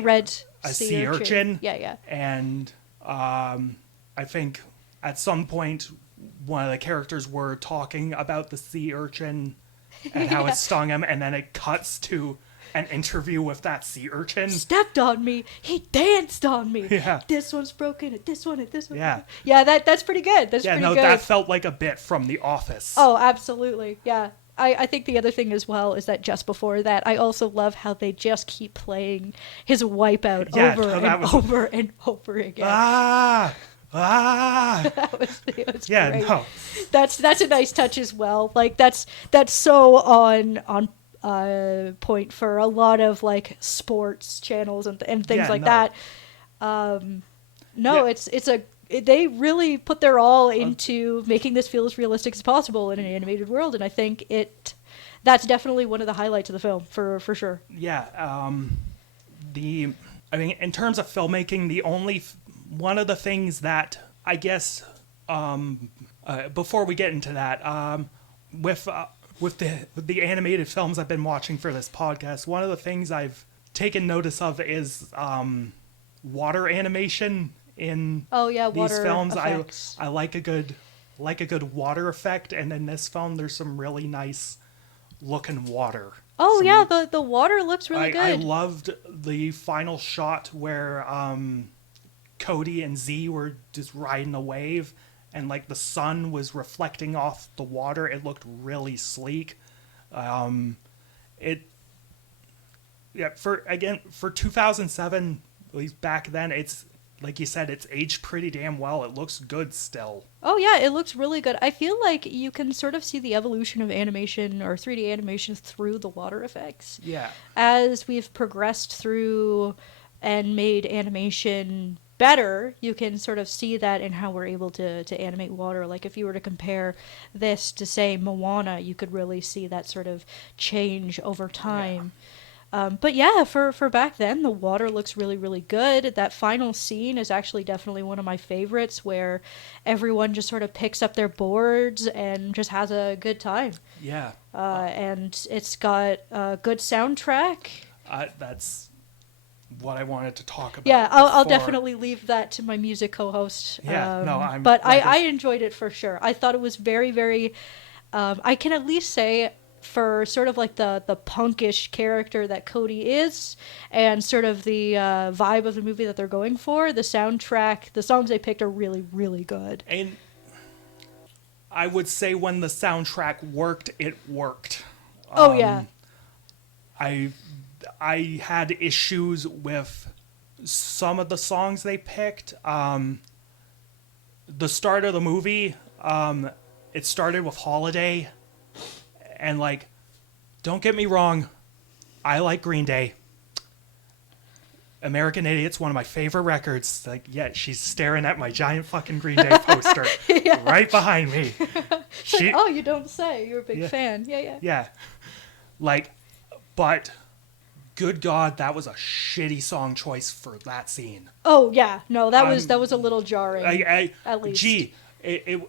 red sea urchin. Yeah. And I think at some point one of the characters were talking about the sea urchin and how it stung him, and then it cuts to an interview with that sea urchin. Stepped on me. He danced on me. Yeah. This one's broken. And this one. And this one. Yeah. Yeah. That's pretty good. That's pretty good. That felt like a bit from The Office. Oh, absolutely. Yeah. I think the other thing as well is that just before that, I also love how they just keep playing his Wipeout over and over again. That was great. No. That's a nice touch as well. Like that's so on point for a lot of like sports channels and things like that. They really put their all into making this feel as realistic as possible in an animated world, and I think that's definitely one of the highlights of the film for sure. Yeah. In terms of filmmaking, one of the things that I guess before we get into that, with the animated films I've been watching for this podcast, one of the things I've taken notice of is water animation in these films. Effects. I like a good water effect, and in this film there's some really nice looking water. The water looks really good. I loved the final shot where Cody and Z were just riding a wave, and like the sun was reflecting off the water. It looked really sleek. For 2007, at least back then, like you said, it's aged pretty damn well. It looks good still. Oh yeah, it looks really good. I feel like you can sort of see the evolution of animation or 3D animation through the water effects. Yeah. As we've progressed through and made animation better, you can sort of see that in how we're able to animate water. Like if you were to compare this to, say, Moana, you could really see that sort of change over time. But yeah, for back then, the water looks really, really good. That final scene is actually definitely one of my favorites, where everyone just sort of picks up their boards and just has a good time. Yeah. And it's got a good soundtrack. That's what I wanted to talk about. Yeah, I'll before. definitely leave that to my music co-host. Yeah, no, I'm. But like I enjoyed it for sure. I thought it was very, very. I can at least say, for sort of like the punkish character that Cody is, and sort of the vibe of the movie that they're going for, the soundtrack, the songs they picked are really, really good. And I would say when the soundtrack worked, it worked. Oh yeah. I had issues with some of the songs they picked. The start of the movie, it started with Holiday. And, like, don't get me wrong, I like Green Day. American Idiot's one of my favorite records. Like, yeah, she's staring at my giant fucking Green Day poster right behind me. Oh, you don't say. You're a big fan. Yeah. Yeah. Like, but good God, that was a shitty song choice for that scene. Oh yeah. No, that was a little jarring. At least. Gee, it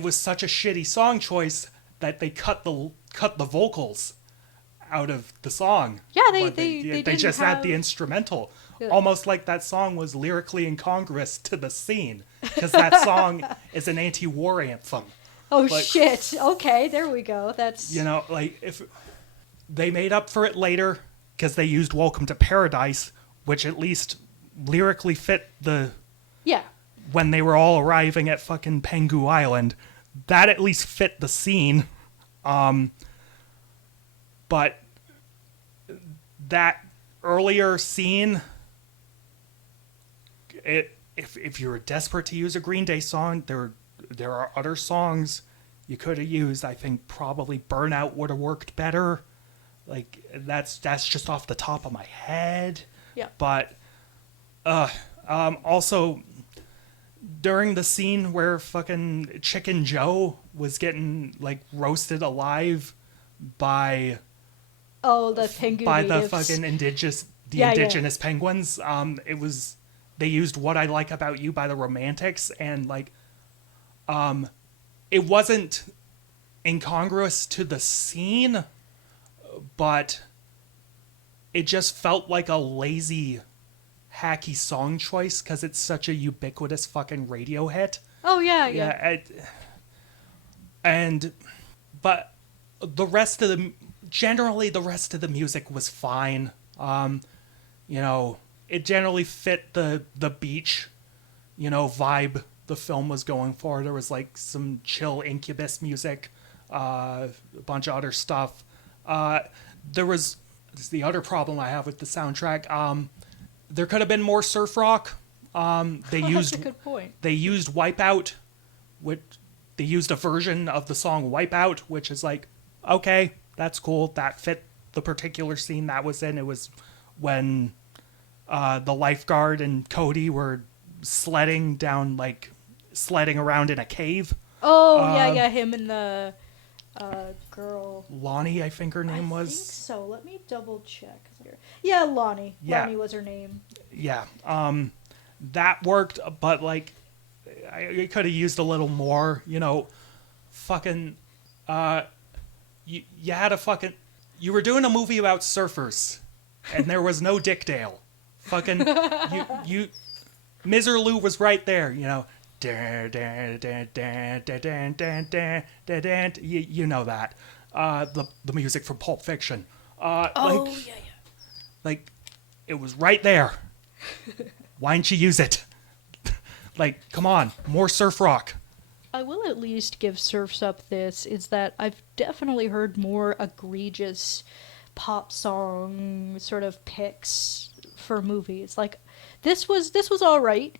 was such a shitty song choice that they cut the vocals out of the song. Yeah, But they didn't just have... had the instrumental. Yeah. Almost like that song was lyrically incongruous to the scene, because that song is an anti-war anthem. Oh But, shit. Okay, there we go. That's... you know, like, if they made up for it later because they used Welcome to Paradise, which at least lyrically fit Yeah. when they were all arriving at fucking Pengu Island. That at least fit the scene. But that earlier scene, if you were desperate to use a Green Day song, there are other songs you could have used. I think probably Burnout would have worked better. Like, that's just off the top of my head. Yeah. But also, during the scene where fucking Chicken Joe was getting, like, roasted alive by the Pengu by natives. the fucking indigenous penguins, they used What I Like About You by the Romantics, and, like, it wasn't incongruous to the scene, but it just felt like a lazy, hacky song choice because it's such a ubiquitous fucking radio hit. Oh yeah. But the rest of the music was fine. You know, it generally fit the beach, you know, vibe the film was going for. There was like some chill Incubus music, a bunch of other stuff. This is the other problem I have with the soundtrack. There could have been more surf rock. That's a good point. They used Wipeout, they used a version of the song Wipeout, which is like, okay, that's cool. That fit the particular scene that was in. It was when the lifeguard and Cody were sledding around in a cave. Oh, yeah, him and the girl. Lonnie, I think her name was. I think so. Let me double check. Yeah, Lonnie. Yeah. Lonnie was her name. Yeah. That worked, but, like, I could have used a little more, you know, fucking, you had a fucking, you were doing a movie about surfers, and there was no Dick Dale. Fucking, Miserlou was right there, you know, you know that, the music from Pulp Fiction. Yeah. Like, it was right there. Why didn't you use it? Like, come on, more surf rock. I will at least give Surf's Up this, is that I've definitely heard more egregious pop song sort of picks for movies. Like, this was all right.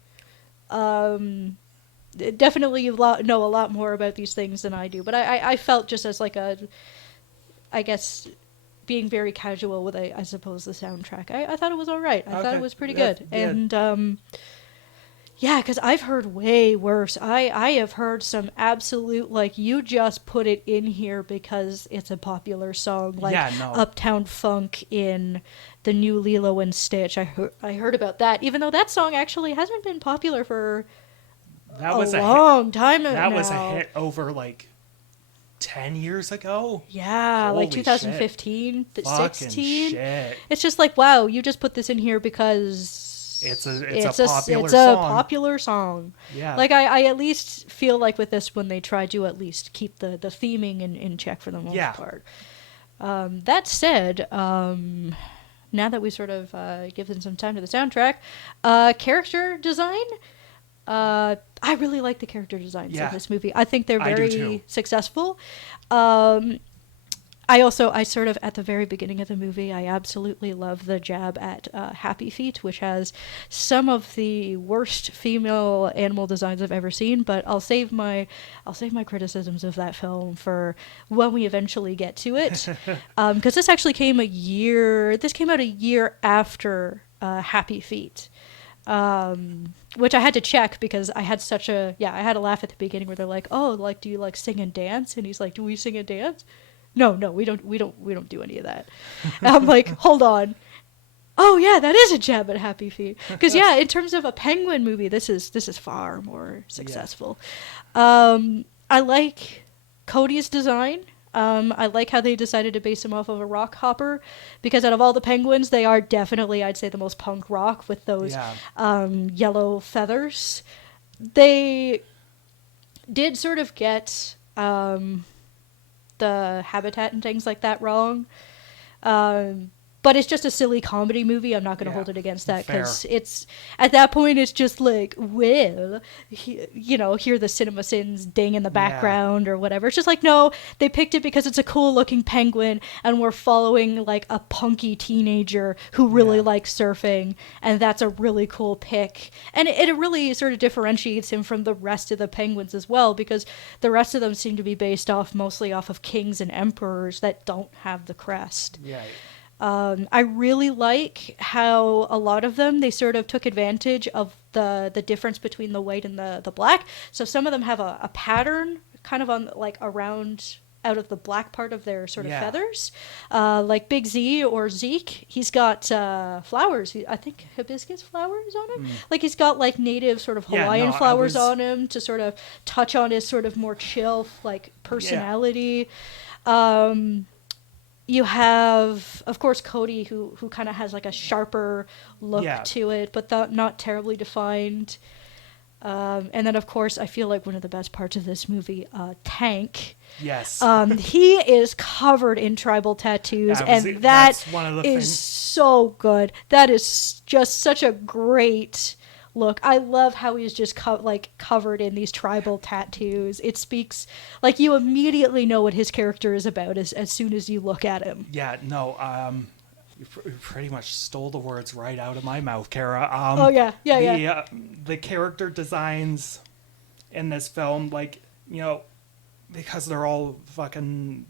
Definitely you know a lot more about these things than I do, but I felt just as like a, I guess, being very casual with, I suppose, the soundtrack. I thought it was all right. I thought it was pretty good. And yeah, because I've heard way worse. I have heard some absolute, like, you just put it in here because it's a popular song, like Uptown Funk in the new Lilo and Stitch. I heard about that, even though that song actually hasn't been popular for a long time now. That was a hit over, like, 10 years ago? Yeah, Holy like 2015, shit. 16. Shit. It's just like, wow, you just put this in here because it's a popular song. Yeah. Like, I at least feel like with this one, they try to at least keep the theming in check for the most part. That said, now that we sort of given some time to the soundtrack, character design, I really like the character designs in this movie. I think they're very successful. I sort of, at the very beginning of the movie, I absolutely love the jab at Happy Feet, which has some of the worst female animal designs I've ever seen, but I'll save my criticisms of that film for when we eventually get to it. Because this actually came out a year after Happy Feet. Which I had to check because I had I had a laugh at the beginning where they're like, oh, like, do you like sing and dance? And he's like, do we sing and dance? No, we don't do any of that. And I'm like, hold on. Oh yeah, that is a jab at Happy Feet. Because in terms of a penguin movie, this is far more successful. I like Cody's design. I like how they decided to base him off of a rock hopper, because out of all the penguins, they are definitely, I'd say, the most punk rock with those yellow feathers. They did sort of get the habitat and things like that wrong. But it's just a silly comedy movie. I'm not going to hold it against that, because it's, at that point, it's just like, well, hear the Cinema Sins ding in the background or whatever. It's just like, no, they picked it because it's a cool looking penguin and we're following like a punky teenager who really likes surfing, and that's a really cool pick. And it really sort of differentiates him from the rest of the penguins as well, because the rest of them seem to be based mostly off of kings and emperors that don't have the crest. Yeah. I really like how a lot of them, they sort of took advantage of the difference between the white and the black. So some of them have a pattern kind of on, like, around out of the black part of their sort of feathers. Like Big Z or Zeke, he's got flowers. I think hibiscus flowers on him. Like, he's got like native sort of Hawaiian flowers on him to sort of touch on his sort of more chill, like, personality. You have, of course, Cody, who kind of has like a sharper look to it, but not terribly defined. And then, of course, I feel like one of the best parts of this movie, Tank. Yes. He is covered in tribal tattoos, that's one of the things. So good. That is just such a great look. I love how he's just covered in these tribal tattoos. It speaks, like, you immediately know what his character is about as soon as you look at him. Yeah, no, you pretty much stole the words right out of my mouth, Kara. The character designs in this film, like, because they're all fucking,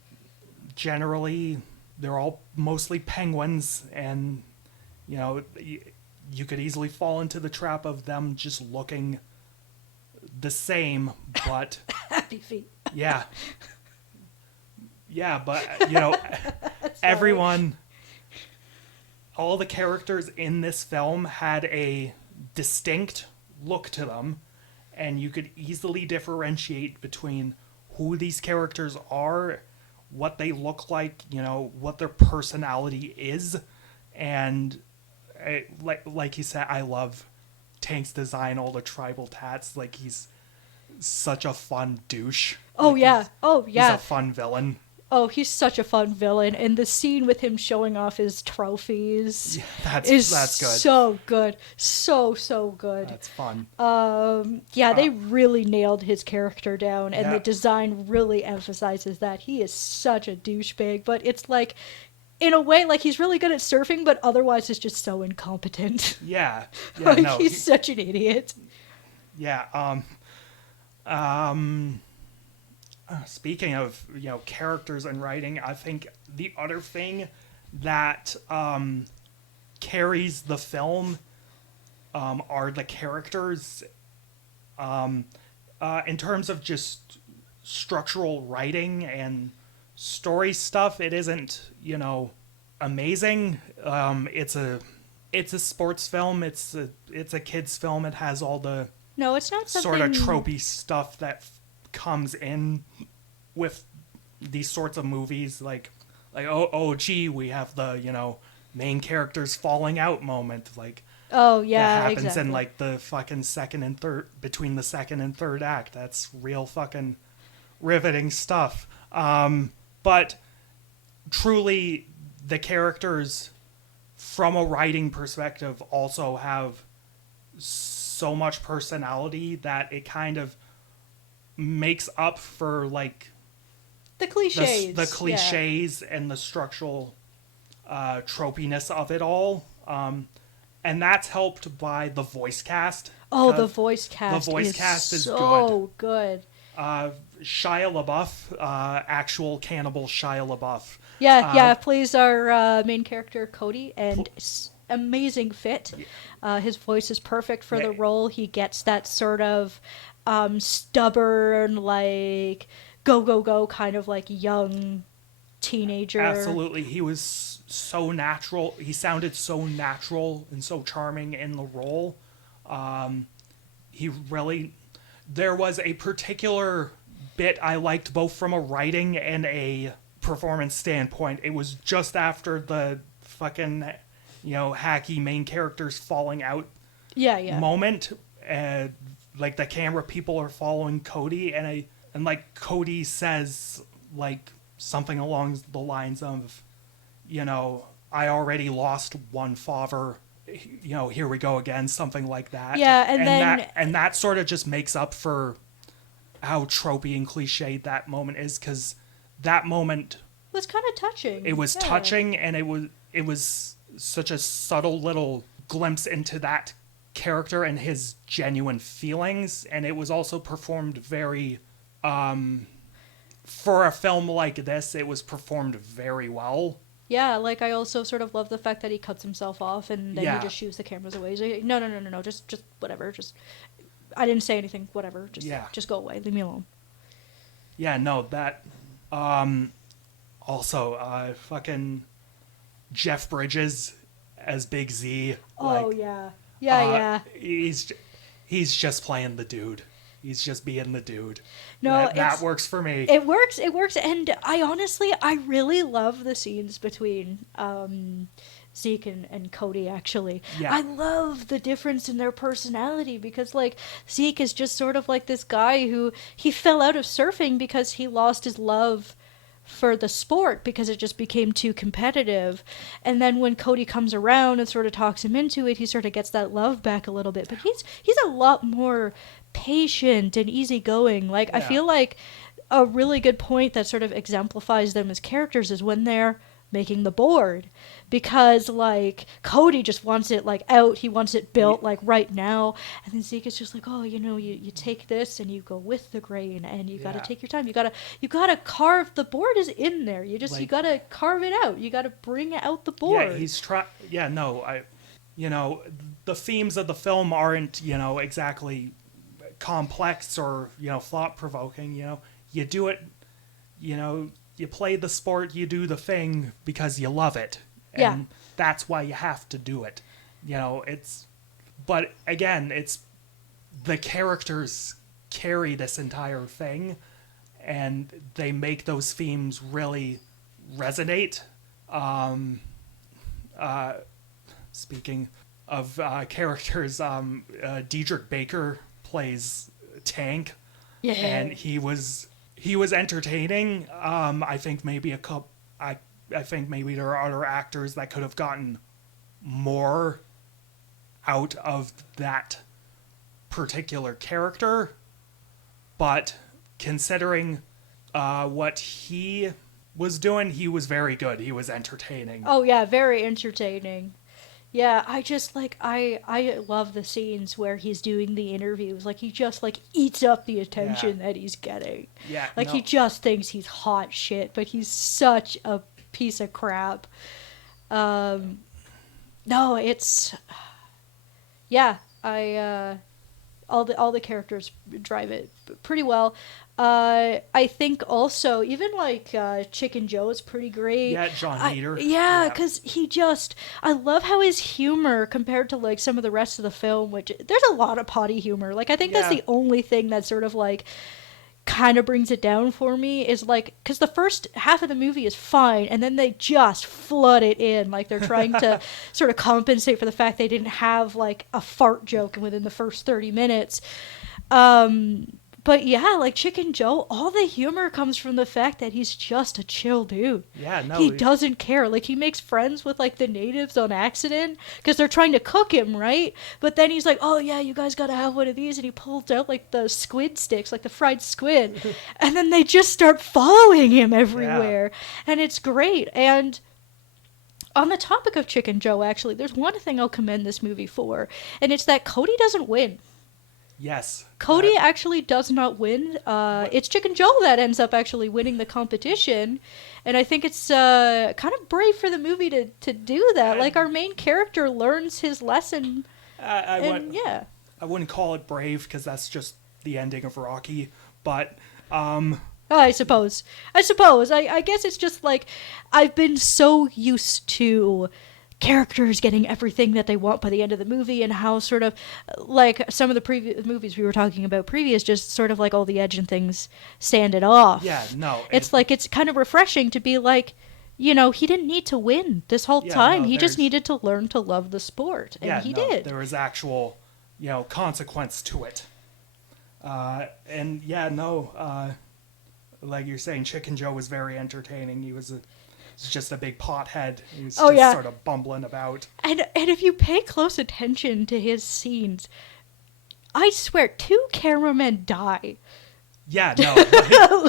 generally, they're all mostly penguins, and, you could easily fall into the trap of them just looking the same, but... Happy Feet. Yeah. Yeah, but, everyone... All the characters in this film had a distinct look to them, and you could easily differentiate between who these characters are, what they look like, what their personality is, and... Like you said, I love Tank's design, all the tribal tats. Like, he's such a fun douche. Oh, He's a fun villain. Oh, he's such a fun villain. And the scene with him showing off his trophies that's good. So good. So good. That's fun. They really nailed his character down, and the design really emphasizes that. He is such a douchebag, but it's like... in a way, like, he's really good at surfing, but otherwise is just so incompetent. Yeah. Yeah, Like, no. he's such an idiot. Yeah, um, speaking of, characters and writing, I think the other thing that carries the film are the characters. In terms of just structural writing and story stuff, it isn't, amazing. It's a sports film. It's a kids film. It has all the No, it's not something... sort of tropey stuff that comes in with these sorts of movies, like gee, we have the main characters falling out moment, like Oh, yeah, that happens exactly. in like the fucking between the second and third act. That's real fucking riveting stuff. But truly, the characters from a writing perspective also have so much personality that it kind of makes up for like The cliches. the cliches and the structural tropiness of it all. And that's helped by the voice cast. Oh, the voice cast. The voice is cast is so good. Shia LaBeouf, actual cannibal Shia LaBeouf. Yeah, plays our main character Cody, and amazing fit. His voice is perfect for the role. He gets that sort of stubborn, like go kind of like young teenager. Absolutely, he was so natural. He sounded so natural and so charming in the role. He really, there was a particular bit I liked both from a writing and a performance standpoint. It was just after the fucking, hacky main characters falling out moment. Like the camera people are following Cody, and like Cody says like something along the lines of, I already lost one father, here we go again, something like that. Yeah, and then that sort of just makes up for how tropey and cliched that moment is, because that moment was kind of touching. It was touching, and it was such a subtle little glimpse into that character and his genuine feelings, and it was also performed very for a film like this, it was performed very well. Yeah, like I also sort of love the fact that he cuts himself off and then he just shoots the cameras away. He's like, no, just whatever, I didn't say anything, whatever, just go away, leave me alone. Yeah, no, that also fucking Jeff Bridges as Big Z. Oh, yeah. He's just playing the dude. He's just being the dude. No, that works for me. It works, and I really love the scenes between Zeke and Cody, actually. Yeah. I love the difference in their personality, because, like, Zeke is just sort of like this guy who, he fell out of surfing because he lost his love for the sport because it just became too competitive. And then when Cody comes around and sort of talks him into it, he sort of gets that love back a little bit. But he's a lot more patient and easygoing. Like, I feel like a really good point that sort of exemplifies them as characters is when they're making the board, because like Cody just wants it like out, he wants it built like right now, and then Zeke is just like, oh, you take this and you go with the grain, and you got to take your time, you got to carve, the board is in there, you got to carve it out, you got to bring out the board. The themes of the film aren't exactly complex or thought-provoking. You do it, you play the sport, you do the thing because you love it, and that's why you have to do it. But again, it's the characters carry this entire thing, and they make those themes really resonate. Speaking of characters, Diedrich Baker plays Tank, and he was entertaining. I think maybe I think maybe there are other actors that could have gotten more out of that particular character, but considering what he was doing, he was very good. He was entertaining. Oh yeah, very entertaining. Yeah, I just like I love the scenes where he's doing the interviews. Like he just like eats up the attention that he's getting. Yeah, Like no. he just thinks he's hot shit, but he's such a piece of crap. No, it's yeah, I all the characters drive it pretty well. I think also even like Chicken Joe is pretty great. Yeah, John Hader. Yeah, because I love how his humor compared to like some of the rest of the film, which there's a lot of potty humor. Like I think that's Yeah. the only thing that sort of like kind of brings it down for me is like because the first half of the movie is fine and then they just flood it in like they're trying to sort of compensate for the fact they didn't have like a fart joke within the first 30 minutes. But yeah, like Chicken Joe, all the humor comes from the fact that he's just a chill dude. Yeah, no. He doesn't care. Like, he makes friends with, like, the natives on accident because they're trying to cook him, right? But then he's like, oh, yeah, you guys gotta have one of these. And he pulls out, like, the squid sticks, like the fried squid. And then they just start following him everywhere. Yeah. And it's great. And on the topic of Chicken Joe, actually, there's one thing I'll commend this movie for. And it's that Cody doesn't win. Yes. Cody actually does not win. It's Chicken Joe that ends up actually winning the competition. And I think it's kind of brave for the movie to do that. Like, our main character learns his lesson. I wouldn't call it brave because that's just the ending of Rocky. But, I suppose. I guess it's just like, I've been so used to characters getting everything that they want by the end of the movie, and how sort of like some of the previous movies we were talking about previous, just sort of like all the edge and things sanded off. Yeah, no. It's like, it's kind of refreshing to be like, you know, he didn't need to win this whole time. He just needed to learn to love the sport, and he did. There was actual, consequence to it. Like you're saying, Chicken Joe was very entertaining. He was just a big pothead. He was sort of bumbling about. And if you pay close attention to his scenes, I swear 2 cameramen die. Yeah, no.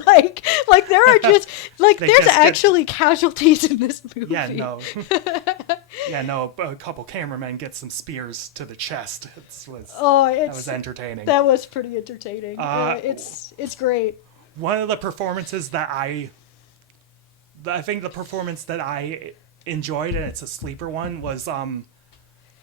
Like there are just like there's actually casualties in this movie. Yeah, no. A couple cameramen get some spears to the chest. That was entertaining. That was pretty entertaining. It's great. One of the performances that I think the performance that I enjoyed, and it's a sleeper one, was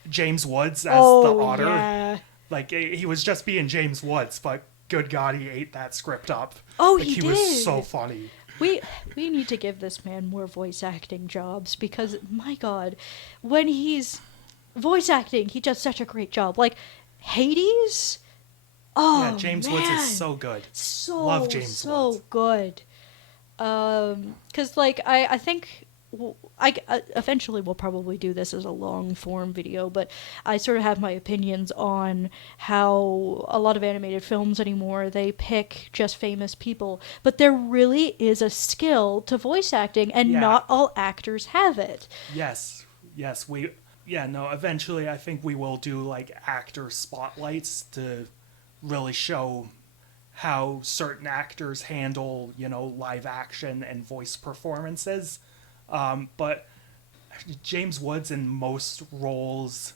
James Woods as the otter. Yeah. Like, he was just being James Woods, but good God, he ate that script up. Oh, like, he was so funny. We need to give this man more voice acting jobs because, my God, when he's voice acting, he does such a great job. Like, Hades? Oh, yeah, James Woods is so good. Love James Woods. So good. Because, like, I think eventually we'll probably do this as a long form video, but I sort of have my opinions on how a lot of animated films anymore, they pick just famous people, but there really is a skill to voice acting, and not all actors have it. Yes. Eventually I think we will do, like, actor spotlights to really show how certain actors handle, live action and voice performances. But James Woods, in most roles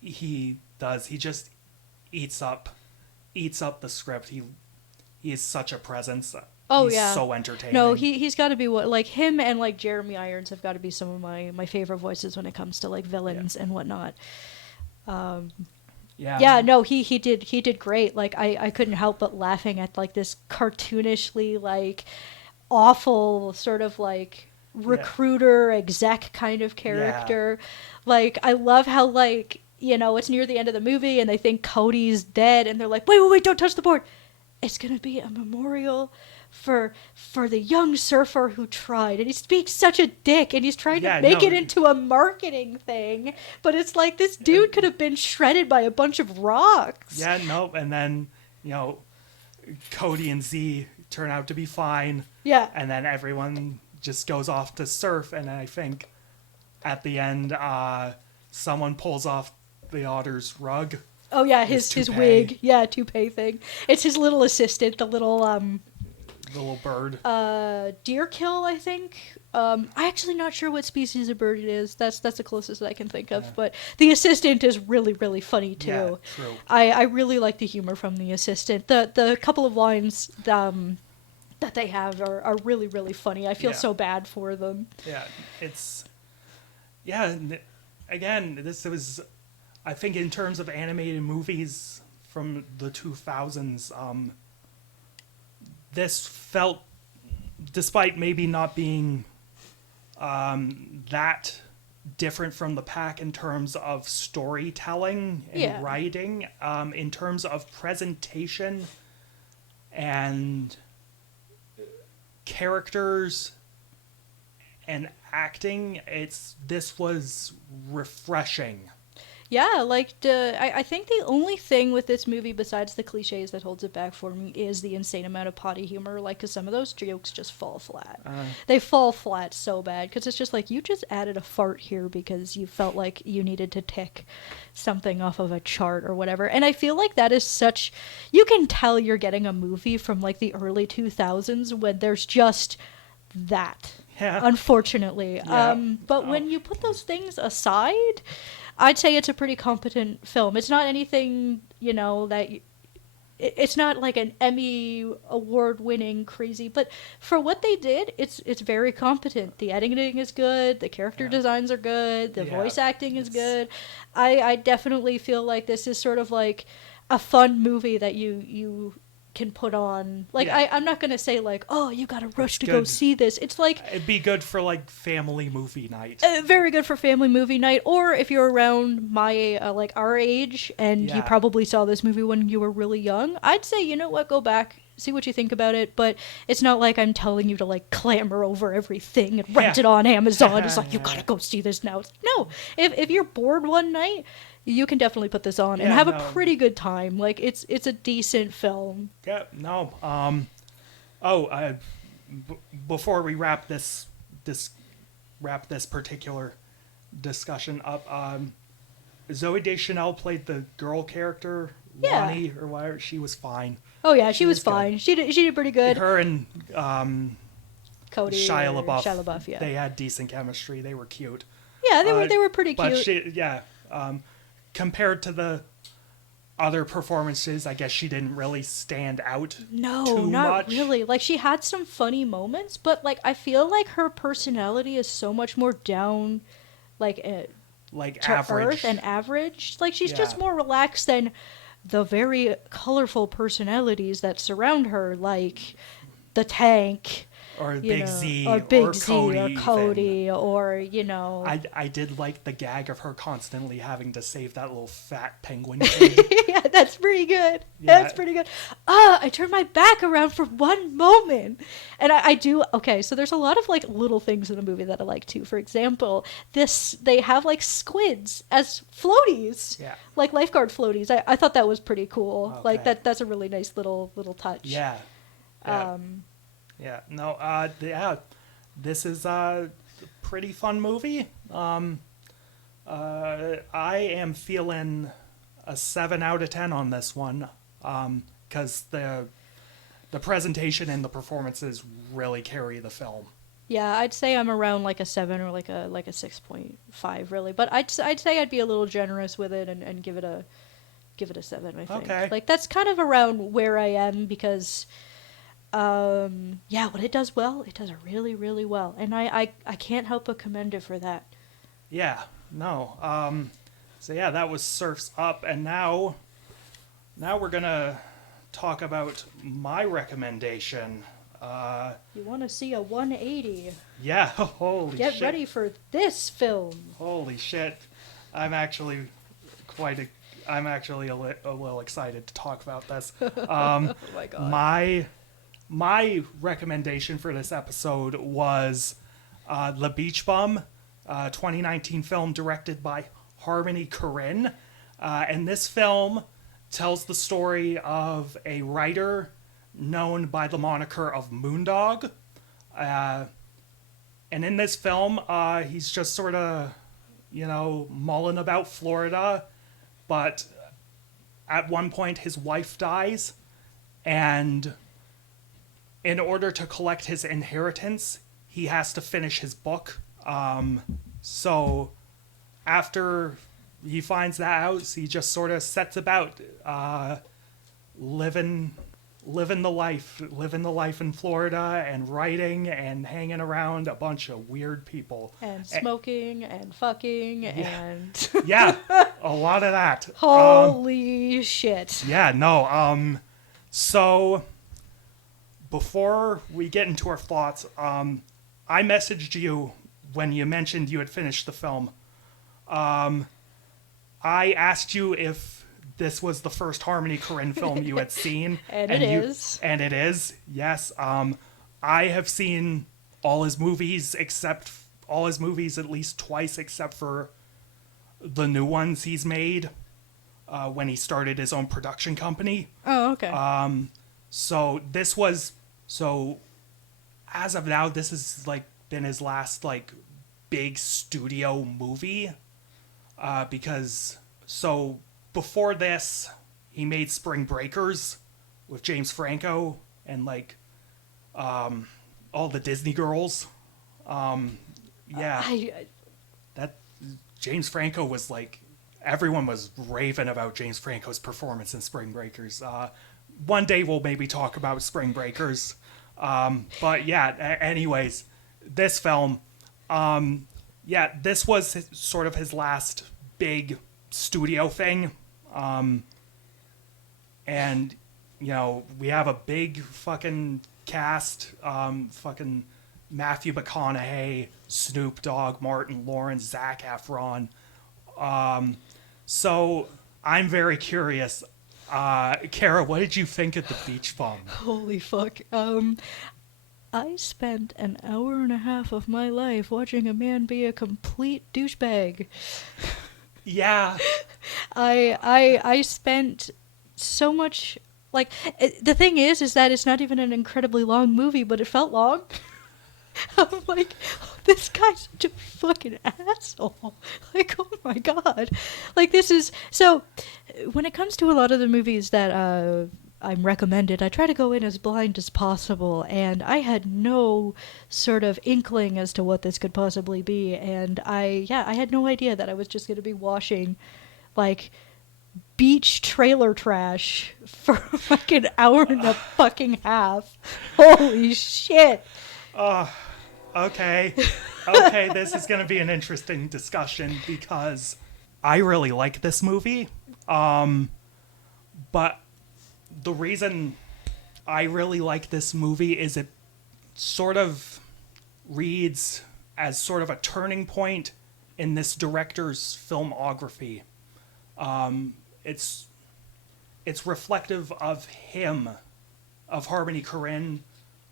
he just eats up the script. He is such a presence. He's so entertaining. No, he's got to be like him, and like Jeremy Irons have got to be some of my favorite voices when it comes to like villains and whatnot. He did great. Like, I couldn't help but laughing at like this cartoonishly like awful sort of like recruiter exec kind of character. Like, I love how, like, it's near the end of the movie and they think Cody's dead and they're like, wait, don't touch the board. It's gonna be a memorial for the young surfer who tried, and he's being such a dick, and he's trying to make it into a marketing thing, but it's like, this dude could have been shredded by a bunch of rocks. And then Cody and Z turn out to be fine, and then everyone just goes off to surf, and I think at the end someone pulls off the otter's rug. Oh yeah, his wig, toupee thing. It's his little assistant, the little The little bird. Deer kill, I think. I actually not sure what species of bird it is. That's the closest that I can think of. Yeah. But the assistant is really, really funny too. Yeah, true. I really like the humor from the assistant. The couple of lines that they have are really, really funny. I feel Yeah. so bad for them. Yeah, it's... Yeah, again, this was... I think in terms of animated movies from the 2000s, this felt, despite maybe not being that different from the pack in terms of storytelling and Yeah. writing, in terms of presentation and characters and acting, this was refreshing. Yeah, like I think the only thing with this movie besides the cliches that holds it back for me is the insane amount of potty humor. Like, because some of those jokes just fall flat. They fall flat so bad because it's just like you just added a fart here because you felt like you needed to tick something off of a chart or whatever. And I feel like that is such... You can tell you're getting a movie from like the early 2000s when there's just that. Yeah. Unfortunately. Yeah. But when you put those things aside, I'd say it's a pretty competent film. It's not anything, that... It's not like an Emmy award-winning crazy, but for what they did, it's very competent. The editing is good, the character designs are good, the voice acting is good. I definitely feel like this is sort of like a fun movie that you can put on. Like, I'm not going to say like, oh, you got to rush to go see this. It's like... It'd be good for like family movie night. Very good for family movie night, or if you're around my like our age and you probably saw this movie when you were really young, I'd say, you know what, go back, see what you think about it. But it's not like I'm telling you to like clamor over everything and rent it on Amazon. It's like, you gotta go see this now. No, if you're bored one night, you can definitely put this on and have a pretty good time. Like, it's a decent film. Yeah, no. Before we wrap this particular discussion up, Zoe Deschanel played the girl character, Lonnie, or whatever. She was fine. Oh yeah, she was fine. She did pretty good. Her and Cody Shia LaBeouf, yeah. They had decent chemistry. They were cute. Yeah, they were pretty cute. But compared to the other performances, I guess she didn't really stand out too not much. really. Like, she had some funny moments, but like I feel like her personality is so much more down, like to average. earth and average. Like, she's just more relaxed than the very colorful personalities that surround her, like the Tank. Or Big Z, or Big or Z, Cody, or Cody, or I did like the gag of her constantly having to save that little fat penguin kid. Yeah, that's pretty good. Yeah. That's pretty good. I turned my back around for one moment, and I do. Okay, so there's a lot of like little things in the movie that I like too. For example, they have like squids as floaties, like lifeguard floaties. I thought that was pretty cool. Okay. Like that's a really nice little touch. Yeah. This is a pretty fun movie. I am feeling a 7 out of 10 on this one, because the presentation and the performances really carry the film. Yeah, I'd say I'm around like a 7 or like a 6.5 really, but I'd say I'd be a little generous with it and give it a 7. I think. Okay. Like, that's kind of around where I am because. When it does well, it does really, really well. And I can't help but commend it for that. Yeah, no. That was Surf's Up, and now we're gonna talk about my recommendation. You want to see a 180? Yeah, holy shit. Get ready for this film. Holy shit. I'm actually a little excited to talk about this. Oh my god. My recommendation for this episode was The Beach Bum, 2019 film directed by Harmony Korine. And this film tells the story of a writer known by the moniker of Moondog. And in this film, he's just sort of, mulling about Florida. But at one point, his wife dies. And in order to collect his inheritance, he has to finish his book. So after he finds that out, he just sort of sets about living the life in Florida and writing and hanging around a bunch of weird people And smoking and fucking and yeah, a lot of that. holy shit. Yeah, no. So before we get into our thoughts, I messaged you when you mentioned you had finished the film. I asked you if this was the first Harmony Korine film you had seen. And it is. And it is, yes. I have seen all his movies at least twice, except for the new ones he's made when he started his own production company. Oh, okay. So as of now, this has like been his last like big studio movie. Because before this, he made Spring Breakers with James Franco and like all the Disney girls. That James Franco was like, everyone was raving about James Franco's performance in Spring Breakers. One day we'll maybe talk about Spring Breakers. But yeah, anyways, this film, this was sort of his last big studio thing. And, you know, we have a big fucking cast, fucking Matthew McConaughey, Snoop Dogg, Martin Lawrence, Zac Efron. So I'm very curious. Kara, what did you think of the beach bum? Holy fuck. I spent an hour and a half of my life watching a man be a complete douchebag. Yeah. I spent so much, like, the thing is that it's not even an incredibly long movie, but it felt long. I'm like, oh, this guy's such a fucking asshole. Like, oh my god. Like, this is, so, when it comes to a lot of the movies that I'm recommended, I try to go in as blind as possible, and I had no sort of inkling as to what this could possibly be, and I had no idea that I was just going to be watching, like, beach trailer trash for like an hour and a fucking half. Holy shit. Okay, this is going to be an interesting discussion because I really like this movie, but the reason I really like this movie is it sort of reads as sort of a turning point in this director's filmography. It's reflective of him, of Harmony Korine,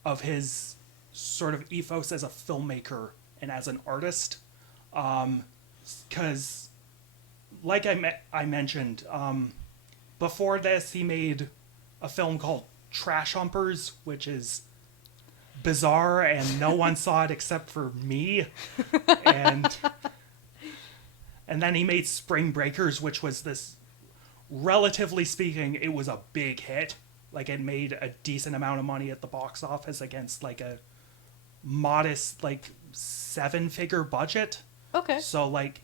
of his sort of ethos as a filmmaker and as an artist. Because, like I mentioned, before this, he made a film called Trash Humpers, which is bizarre and no one saw it except for me. And then he made Spring Breakers, which was this, relatively speaking, it was a big hit. Like, it made a decent amount of money at the box office against like a modest like 7-figure budget. Okay. So like,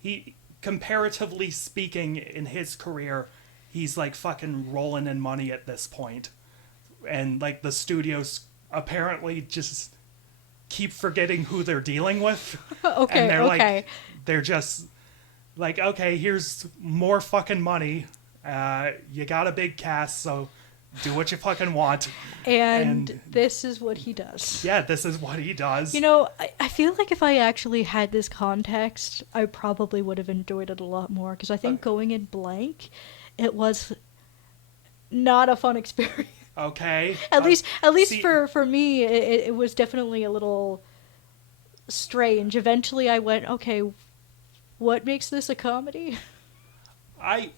he, comparatively speaking, in his career, he's like fucking rolling in money at this point. And like, the studios apparently just keep forgetting who they're dealing with. Okay, and they're okay. like, they're just like, okay, here's more fucking money. You got a big cast, so do what you fucking want. And this is what he does. Yeah, this is what he does. You know, I feel like if I actually had this context, I probably would have enjoyed it a lot more. Because I think going in blank, it was not a fun experience. Okay. At least see, for me, it was definitely a little strange. Eventually, I went, okay, what makes this a comedy? I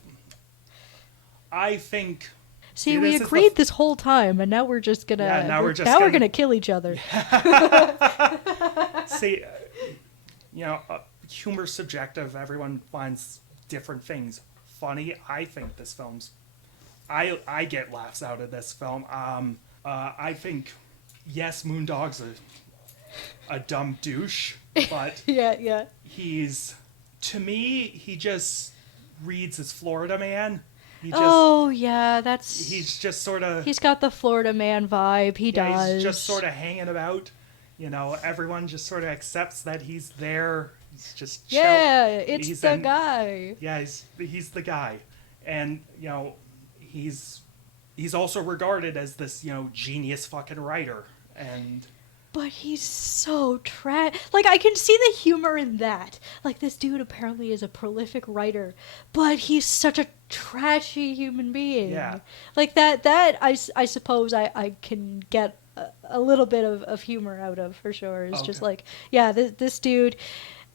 think. See, we agreed this whole time, and now we're just gonna. Yeah, now we're gonna kill each other. See, you know, humor's subjective. Everyone finds different things funny. I think this film's. I get laughs out of this film. I think yes, Moondog's a dumb douche, but Yeah. to me, he just reads as Florida man. Oh, yeah, He's just sort of... He's got the Florida man vibe. He does. He's just sort of hanging about. Everyone just sort of accepts that he's there. He's just chill. Yeah, it's the guy. Yeah, he's the guy. And, he's also regarded as this, genius fucking writer. And... But he's so like, I can see the humor in that. Like, this dude apparently is a prolific writer, but he's such a trashy human being. Yeah. Like, that I suppose I can get a little bit of humor out of, for sure. It's just like, yeah, this dude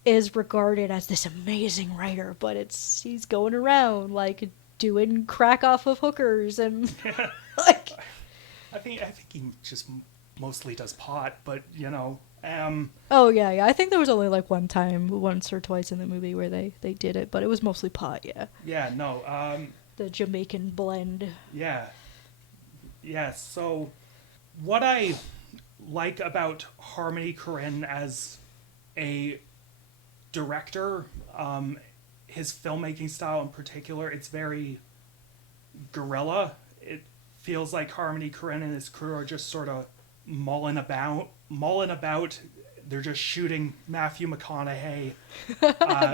is regarded as this amazing writer, but he's going around, like, doing crack off of hookers and, like... I think he just... mostly does pot, but Oh yeah. I think there was only like once or twice in the movie where they did it, but it was mostly pot. Yeah, no. The Jamaican blend. Yeah. So, what I like about Harmony Korine as a director, his filmmaking style in particular, it's very guerrilla. It feels like Harmony Korine and his crew are just sort of mulling about. They're just shooting Matthew McConaughey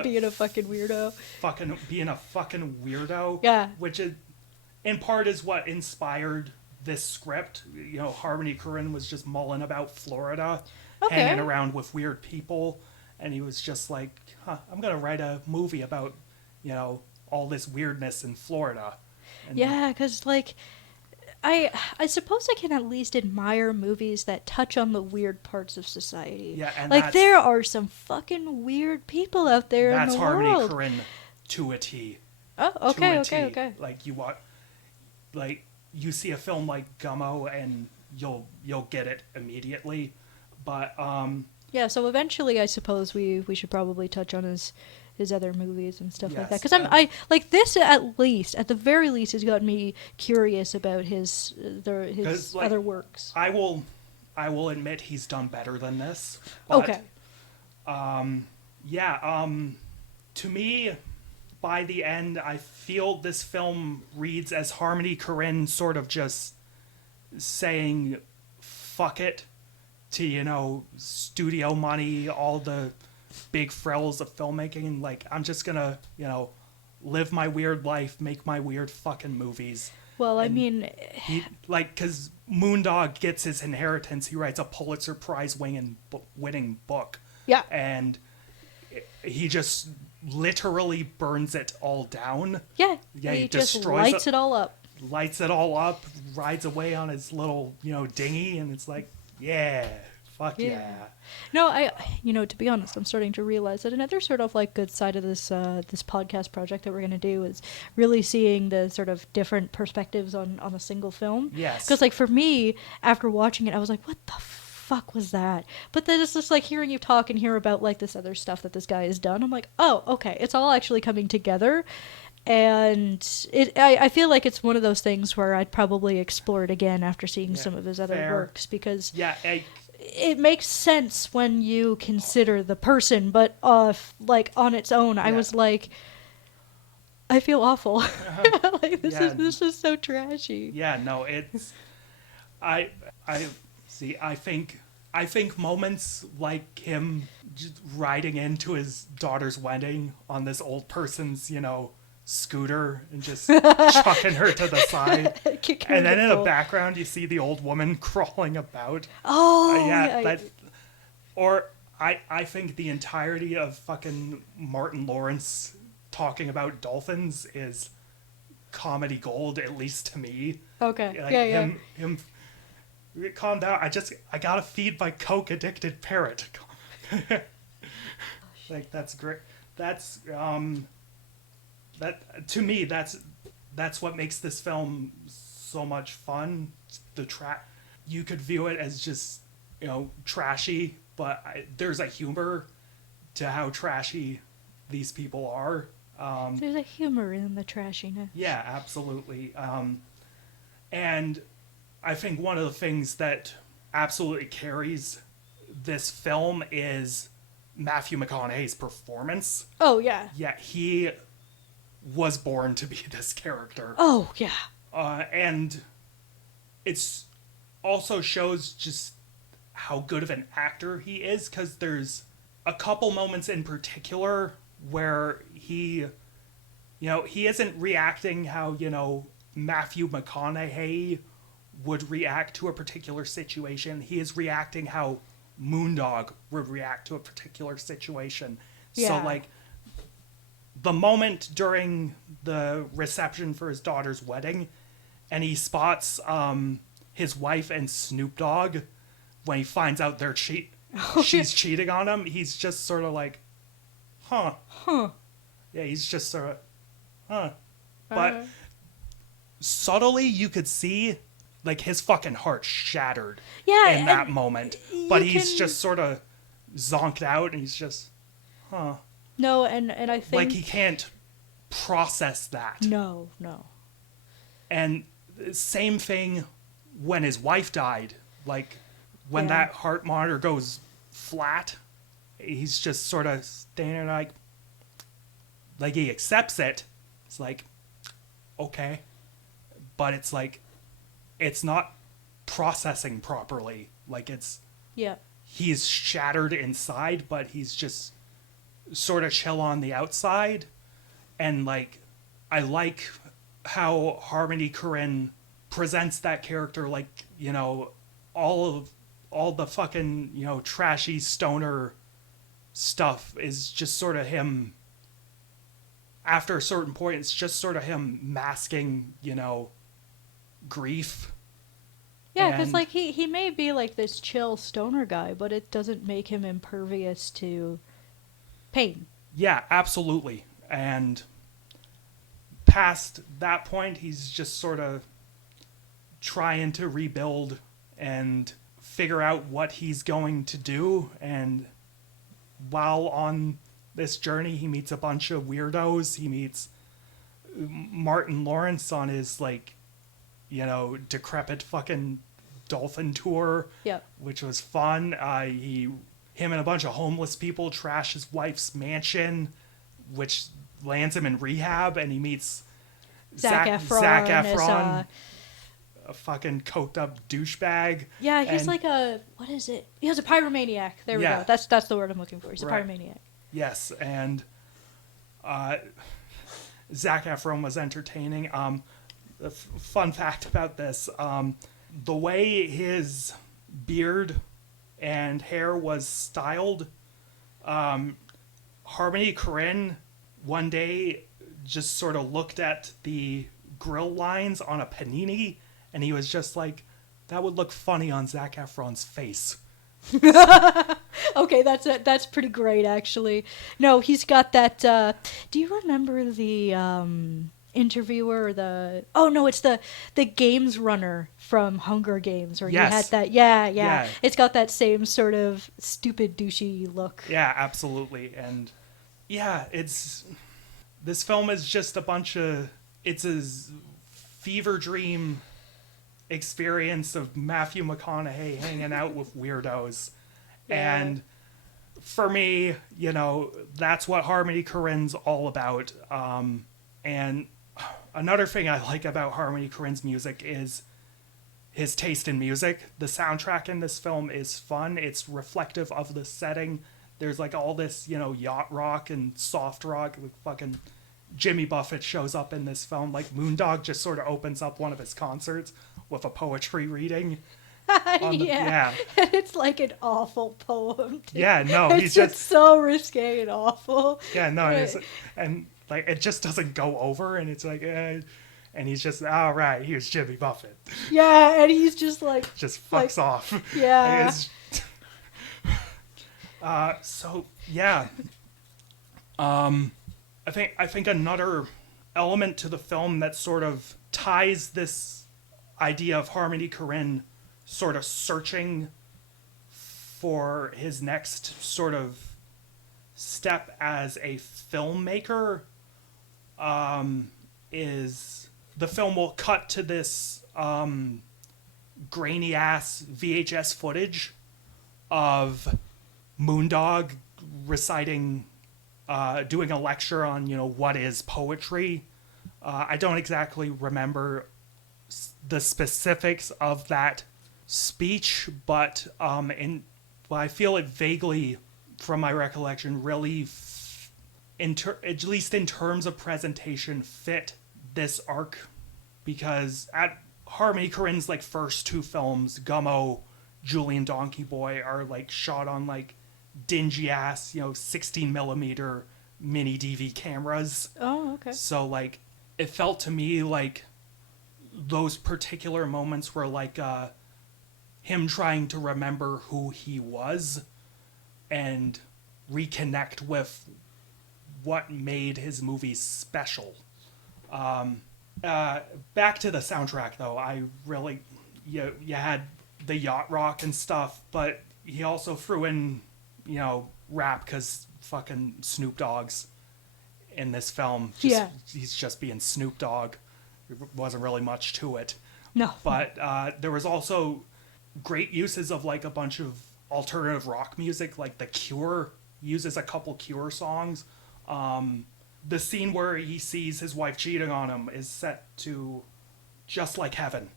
being a fucking weirdo. Being a fucking weirdo. Yeah. Which is, in part, is what inspired this script. Harmony Korine was just mulling about Florida, hanging around with weird people, and he was just like, I'm gonna write a movie about, all this weirdness in Florida. And yeah, because like, I suppose I can at least admire movies that touch on the weird parts of society. Yeah, and like, there are some fucking weird people out there in the Harmony world. That's Harmony Korine to a T. Oh, okay. Like, you see a film like Gummo and you'll get it immediately, but yeah. So eventually, I suppose we should probably touch on his other movies and stuff like that, because I like this, at the very least, has got me curious about his other works. I will admit he's done better than this. But, to me, by the end, I feel this film reads as Harmony Korine sort of just saying fuck it to, studio money, all the big frills of filmmaking. Like, I'm just gonna, live my weird life, make my weird fucking movies. Well, I mean... because Moondog gets his inheritance, he writes a Pulitzer Prize winning book. Yeah. And he just literally burns it all down. Yeah. Yeah, he just lights it all up. Lights it all up, rides away on his little, dinghy, and it's like, yeah, fuck yeah. No, to be honest, I'm starting to realize that another sort of like good side of this this podcast project that we're going to do is really seeing the sort of different perspectives on a single film. Yes. Because like for me, after watching it, I was like, what the fuck was that? But then it's just like hearing you talk and hear about like this other stuff that this guy has done. I'm like, oh, okay, it's all actually coming together. And I feel like it's one of those things where I'd probably explore it again after seeing some of his other works, because it makes sense when you consider the person, but like on its own, I was like, I feel awful. Like this is so trashy. Yeah, no, it's I see. I think moments like him just riding into his daughter's wedding on this old person's, scooter and just chucking her to the side, and then in the background you see the old woman crawling about. I think the entirety of fucking Martin Lawrence talking about dolphins is comedy gold, at least to me. Okay. Like, him calm down, I gotta feed my coke addicted parrot. Like, that's great. That's that to me, that's what makes this film so much fun. You could view it as just, trashy, but there's a humor to how trashy these people are. There's a humor in the trashiness. Yeah, absolutely. And I think one of the things that absolutely carries this film is Matthew McConaughey's performance. Oh, yeah. Yeah, he was born to be this character. Oh, yeah. And it's also shows just how good of an actor he is, because there's a couple moments in particular where he isn't reacting how, Matthew McConaughey would react to a particular situation. He is reacting how Moondog would react to a particular situation. Yeah. So, like, the moment during the reception for his daughter's wedding, and he spots his wife and Snoop Dogg, when he finds out she's cheating on him, he's just sort of like, huh. Yeah, he's just sort of, huh. But subtly, you could see, like, his fucking heart shattered in that moment. But he's just sort of zonked out, and he's just, huh. No, and I think... Like, he can't process that. No. And same thing when his wife died. Like, when that heart monitor goes flat, he's just sort of standing there like he accepts it. It's like, okay. But it's like, it's not processing properly. Like, it's... Yeah. He's shattered inside, but he's just sort of chill on the outside. And, like, I like how Harmony Korine presents that character, like, all the fucking, trashy stoner stuff is just sort of him. After a certain point, it's just sort of him masking, grief. Yeah, because, like, he may be, like, this chill stoner guy, but it doesn't make him impervious to pain. Yeah, absolutely. And past that point, he's just sort of trying to rebuild and figure out what he's going to do. And while on this journey, he meets a bunch of weirdos. He meets Martin Lawrence on his, like, decrepit fucking dolphin tour, which was fun. Him and a bunch of homeless people trash his wife's mansion, which lands him in rehab, and he meets Zac Efron, a fucking coked up douchebag. Yeah, he's like a, what is it? He has a pyromaniac. There we go. That's the word I'm looking for. He's a pyromaniac. Yes, and Zac Efron was entertaining. A fun fact about this, the way his beard and hair was styled, Harmony Korine one day just sort of looked at the grill lines on a panini, and he was just like, that would look funny on Zac Efron's face. Okay, that's pretty great, actually. No, he's got that, do you remember the interviewer, it's the games runner from Hunger Games, where yes. he had that, yeah, it's got that same sort of stupid douchey look. Yeah, absolutely. And yeah, this film is just it's a fever dream experience of Matthew McConaughey hanging out with weirdos. Yeah. And for me, that's what Harmony Korine's all about. And another thing I like about Harmony Korine's music is his taste in music. The soundtrack in this film is fun. It's reflective of the setting. There's like all this, yacht rock and soft rock. Like fucking Jimmy Buffett shows up in this film. Like Moondog just sort of opens up one of his concerts with a poetry reading. Yeah. And it's like an awful poem, too. Yeah, no, it's just so risque and awful. Yeah, no, and like it just doesn't go over, and it's like, and he's just, all right, here's Jimmy Buffett. Yeah, and he's just like, just fucks off. Yeah. So yeah, I think another element to the film that sort of ties this idea of Harmony Korine sort of searching for his next sort of step as a filmmaker, is the film will cut to this grainy ass VHS footage of Moondog reciting, doing a lecture on, what is poetry. I don't exactly remember the specifics of that speech, but I feel it vaguely, from my recollection, really, at least in terms of presentation, fit this arc, because at Harmony Korine's like first two films, Gummo, Julian Donkey Boy, are like shot on like dingy ass 16 millimeter mini DV cameras. Oh, okay. So like it felt to me like those particular moments were like him trying to remember who he was and reconnect with what made his movies special. Back to the soundtrack, though. I really, you had the yacht rock and stuff, but he also threw in, rap, because fucking Snoop Dogg's in this film. He's just being Snoop Dogg. There wasn't really much to it. No. But there was also great uses of like a bunch of alternative rock music, like The Cure uses a couple Cure songs. The scene where he sees his wife cheating on him is set to Just Like Heaven.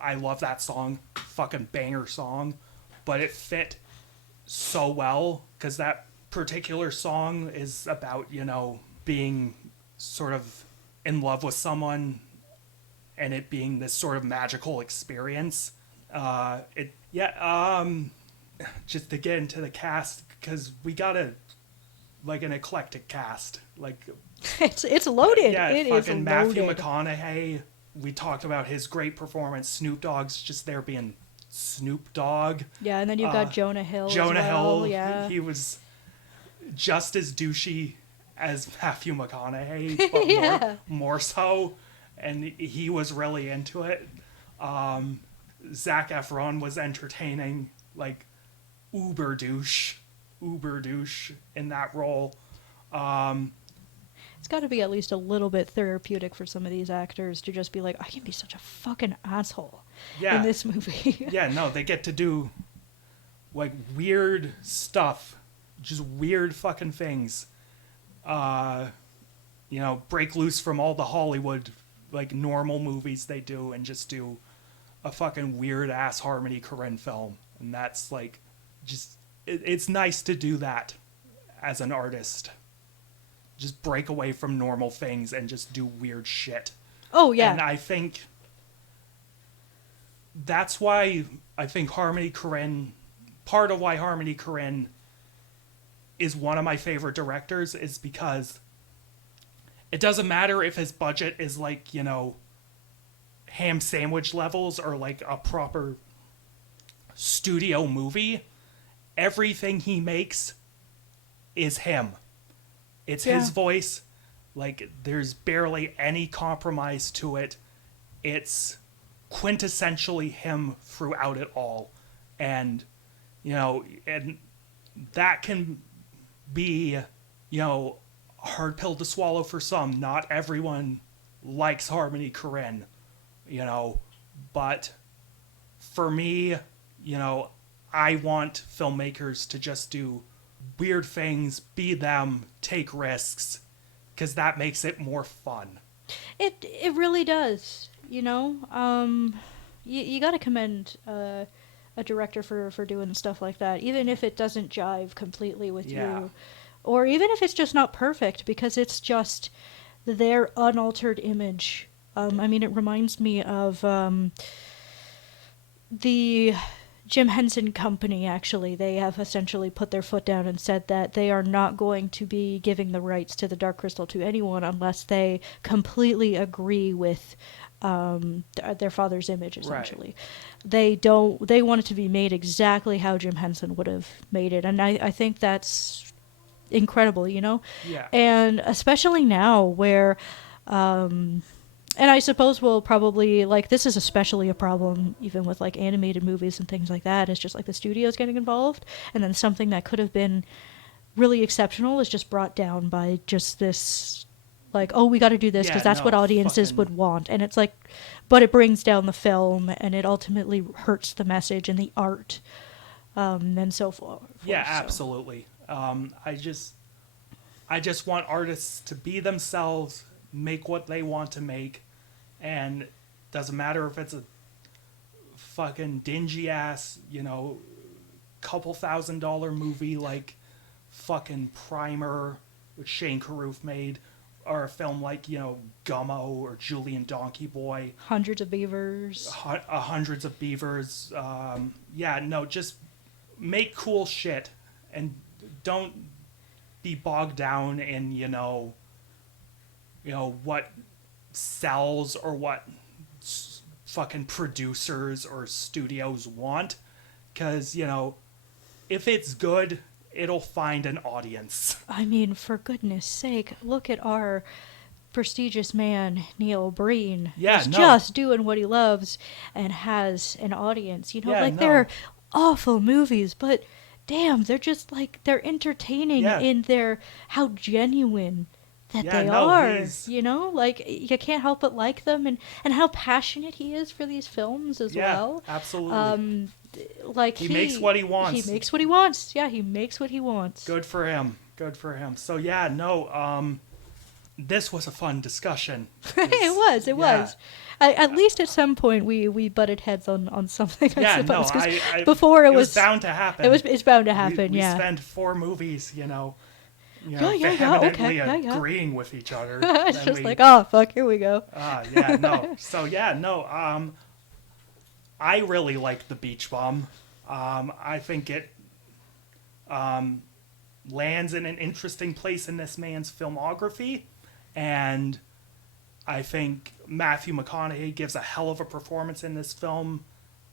I love that song, fucking banger song, but it fit so well because that particular song is about, being sort of in love with someone and it being this sort of magical experience. Just to get into the cast, because we got an eclectic cast. Like it's loaded. Yeah, it fucking is Matthew loaded. McConaughey. We talked about his great performance. Snoop Dogg's just there being Snoop Dogg. Yeah, and then you've got Jonah Hill. Jonah as well. Hill. Yeah. He was just as douchey as Matthew McConaughey, but Yeah. more so. And he was really into it. Zac Efron was entertaining, like uber douche in that role. It's got to be at least a little bit therapeutic for some of these actors to just be like, I can be such a fucking asshole in this movie. Yeah, no, they get to do like weird stuff, just weird fucking things. Break loose from all the Hollywood like normal movies they do and just do a fucking weird ass Harmony Korine film. And that's like just it's nice to do that as an artist. Just break away from normal things and just do weird shit. Oh, yeah. And I think that's why I think Harmony Korine, part of why Harmony Korine is one of my favorite directors is because it doesn't matter if his budget is like, ham sandwich levels or like a proper studio movie. Everything he makes is him. It's his voice. Like, there's barely any compromise to it. It's quintessentially him throughout it all. And, and that can be, a hard pill to swallow for some. Not everyone likes Harmony Korine, but for me, I want filmmakers to just do weird things, be them, take risks, because that makes it more fun. It really does. You got to commend a director for doing stuff like that, even if it doesn't jive completely with you, or even if it's just not perfect, because it's just their unaltered image. It reminds me of the Jim Henson Company, actually. They have essentially put their foot down and said that they are not going to be giving the rights to the Dark Crystal to anyone unless they completely agree with their father's image, essentially. Right. They want it to be made exactly how Jim Henson would have made it, and I think that's incredible, Yeah. And especially now where... and I suppose we'll probably, this is especially a problem even with, animated movies and things like that. It's just, the studios getting involved, and then something that could have been really exceptional is just brought down by just this like, oh, we got to do this because Yeah, that's what no, audiences fucking- would want. And it's like, but it brings down the film and it ultimately hurts the message and the art, and so forth. Yeah, so. absolutely. I just want artists to be themselves, make what they want to make, and doesn't matter if it's a fucking dingy ass, couple $1,000 movie like fucking Primer, which Shane Carruth made, or a film like, Gummo or Julian Donkey Boy, Hundreds of beavers. Hundreds of Beavers. Just make cool shit and don't be bogged down in, what sells or what fucking producers or studios want. Because, if it's good, it'll find an audience. I mean, for goodness sake, look at our prestigious man, Neil Breen. Yeah, He's no. just doing what he loves and has an audience. Yeah, no. they're awful movies, but damn, they're just like, they're entertaining Yeah. in their, how genuine that Yeah, they no, are. he's- Like, you can't help but like them, and how passionate he is for these films as Yeah, well. absolutely. Like, He makes what he wants. He makes what he wants. Yeah, he makes what he wants. Good for him. Good for him. So yeah, no, this was a fun discussion. It was. At least at some point we butted heads on something. Yeah, I suppose. 'Cause I before it was bound to happen. It's bound to happen. We yeah. spent 4 movies, Yeah, vehemently okay, yeah. agreeing with each other. It's Then just we- like, oh fuck, here we go. yeah, no. So yeah, no. I really like The Beach Bum. I think it lands in an interesting place in this man's filmography, and I think Matthew McConaughey gives a hell of a performance in this film,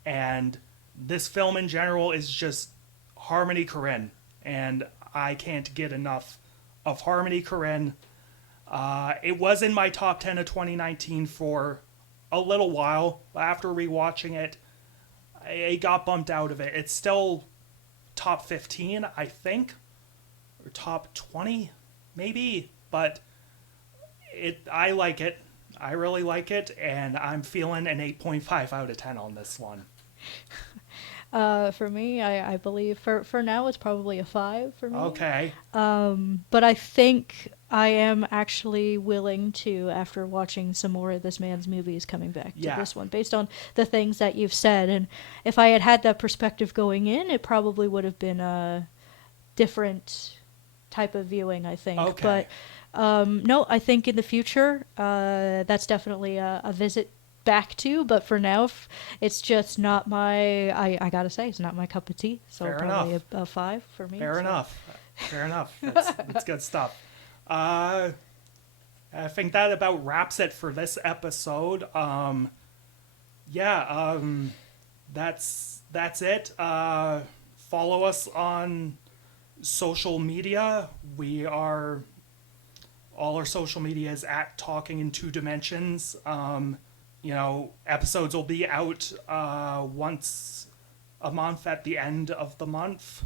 and this film in general is just Harmony Korine, and I can't get enough of Harmony Korine. It was in my top 10 of 2019 for a little while. After rewatching it, I got bumped out of it. It's still top 15, I think, or top 20, maybe, but I like it. I really like it, and I'm feeling an 8.5 out of 10 on this one. For me, I believe for now it's probably a 5 for me. Okay. But I think I am actually willing to, after watching some more of this man's movies, coming back to Yeah. this one based on the things that you've said. And if I had had that perspective going in, it probably would have been a different type of viewing, I think. Okay. But no, I think in the future, that's definitely a visit back to. But for now, it's just not my. I gotta say, it's not my cup of tea. So Fair probably enough. a 5 for me. Fair so. enough. Fair enough. That's good stuff. I think that about wraps it for this episode. That's it. Follow us on social media. All our social media is at Talking in Two Dimensions. Episodes will be out once a month at the end of the month.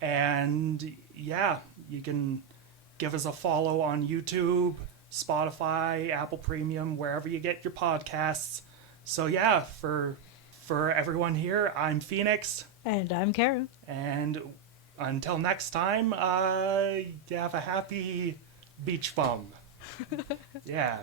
And yeah, you can give us a follow on YouTube, Spotify, Apple Premium, wherever you get your podcasts. So yeah, for everyone here, I'm Phoenix. And I'm Karen. And until next time, have a happy beach bum. Yeah.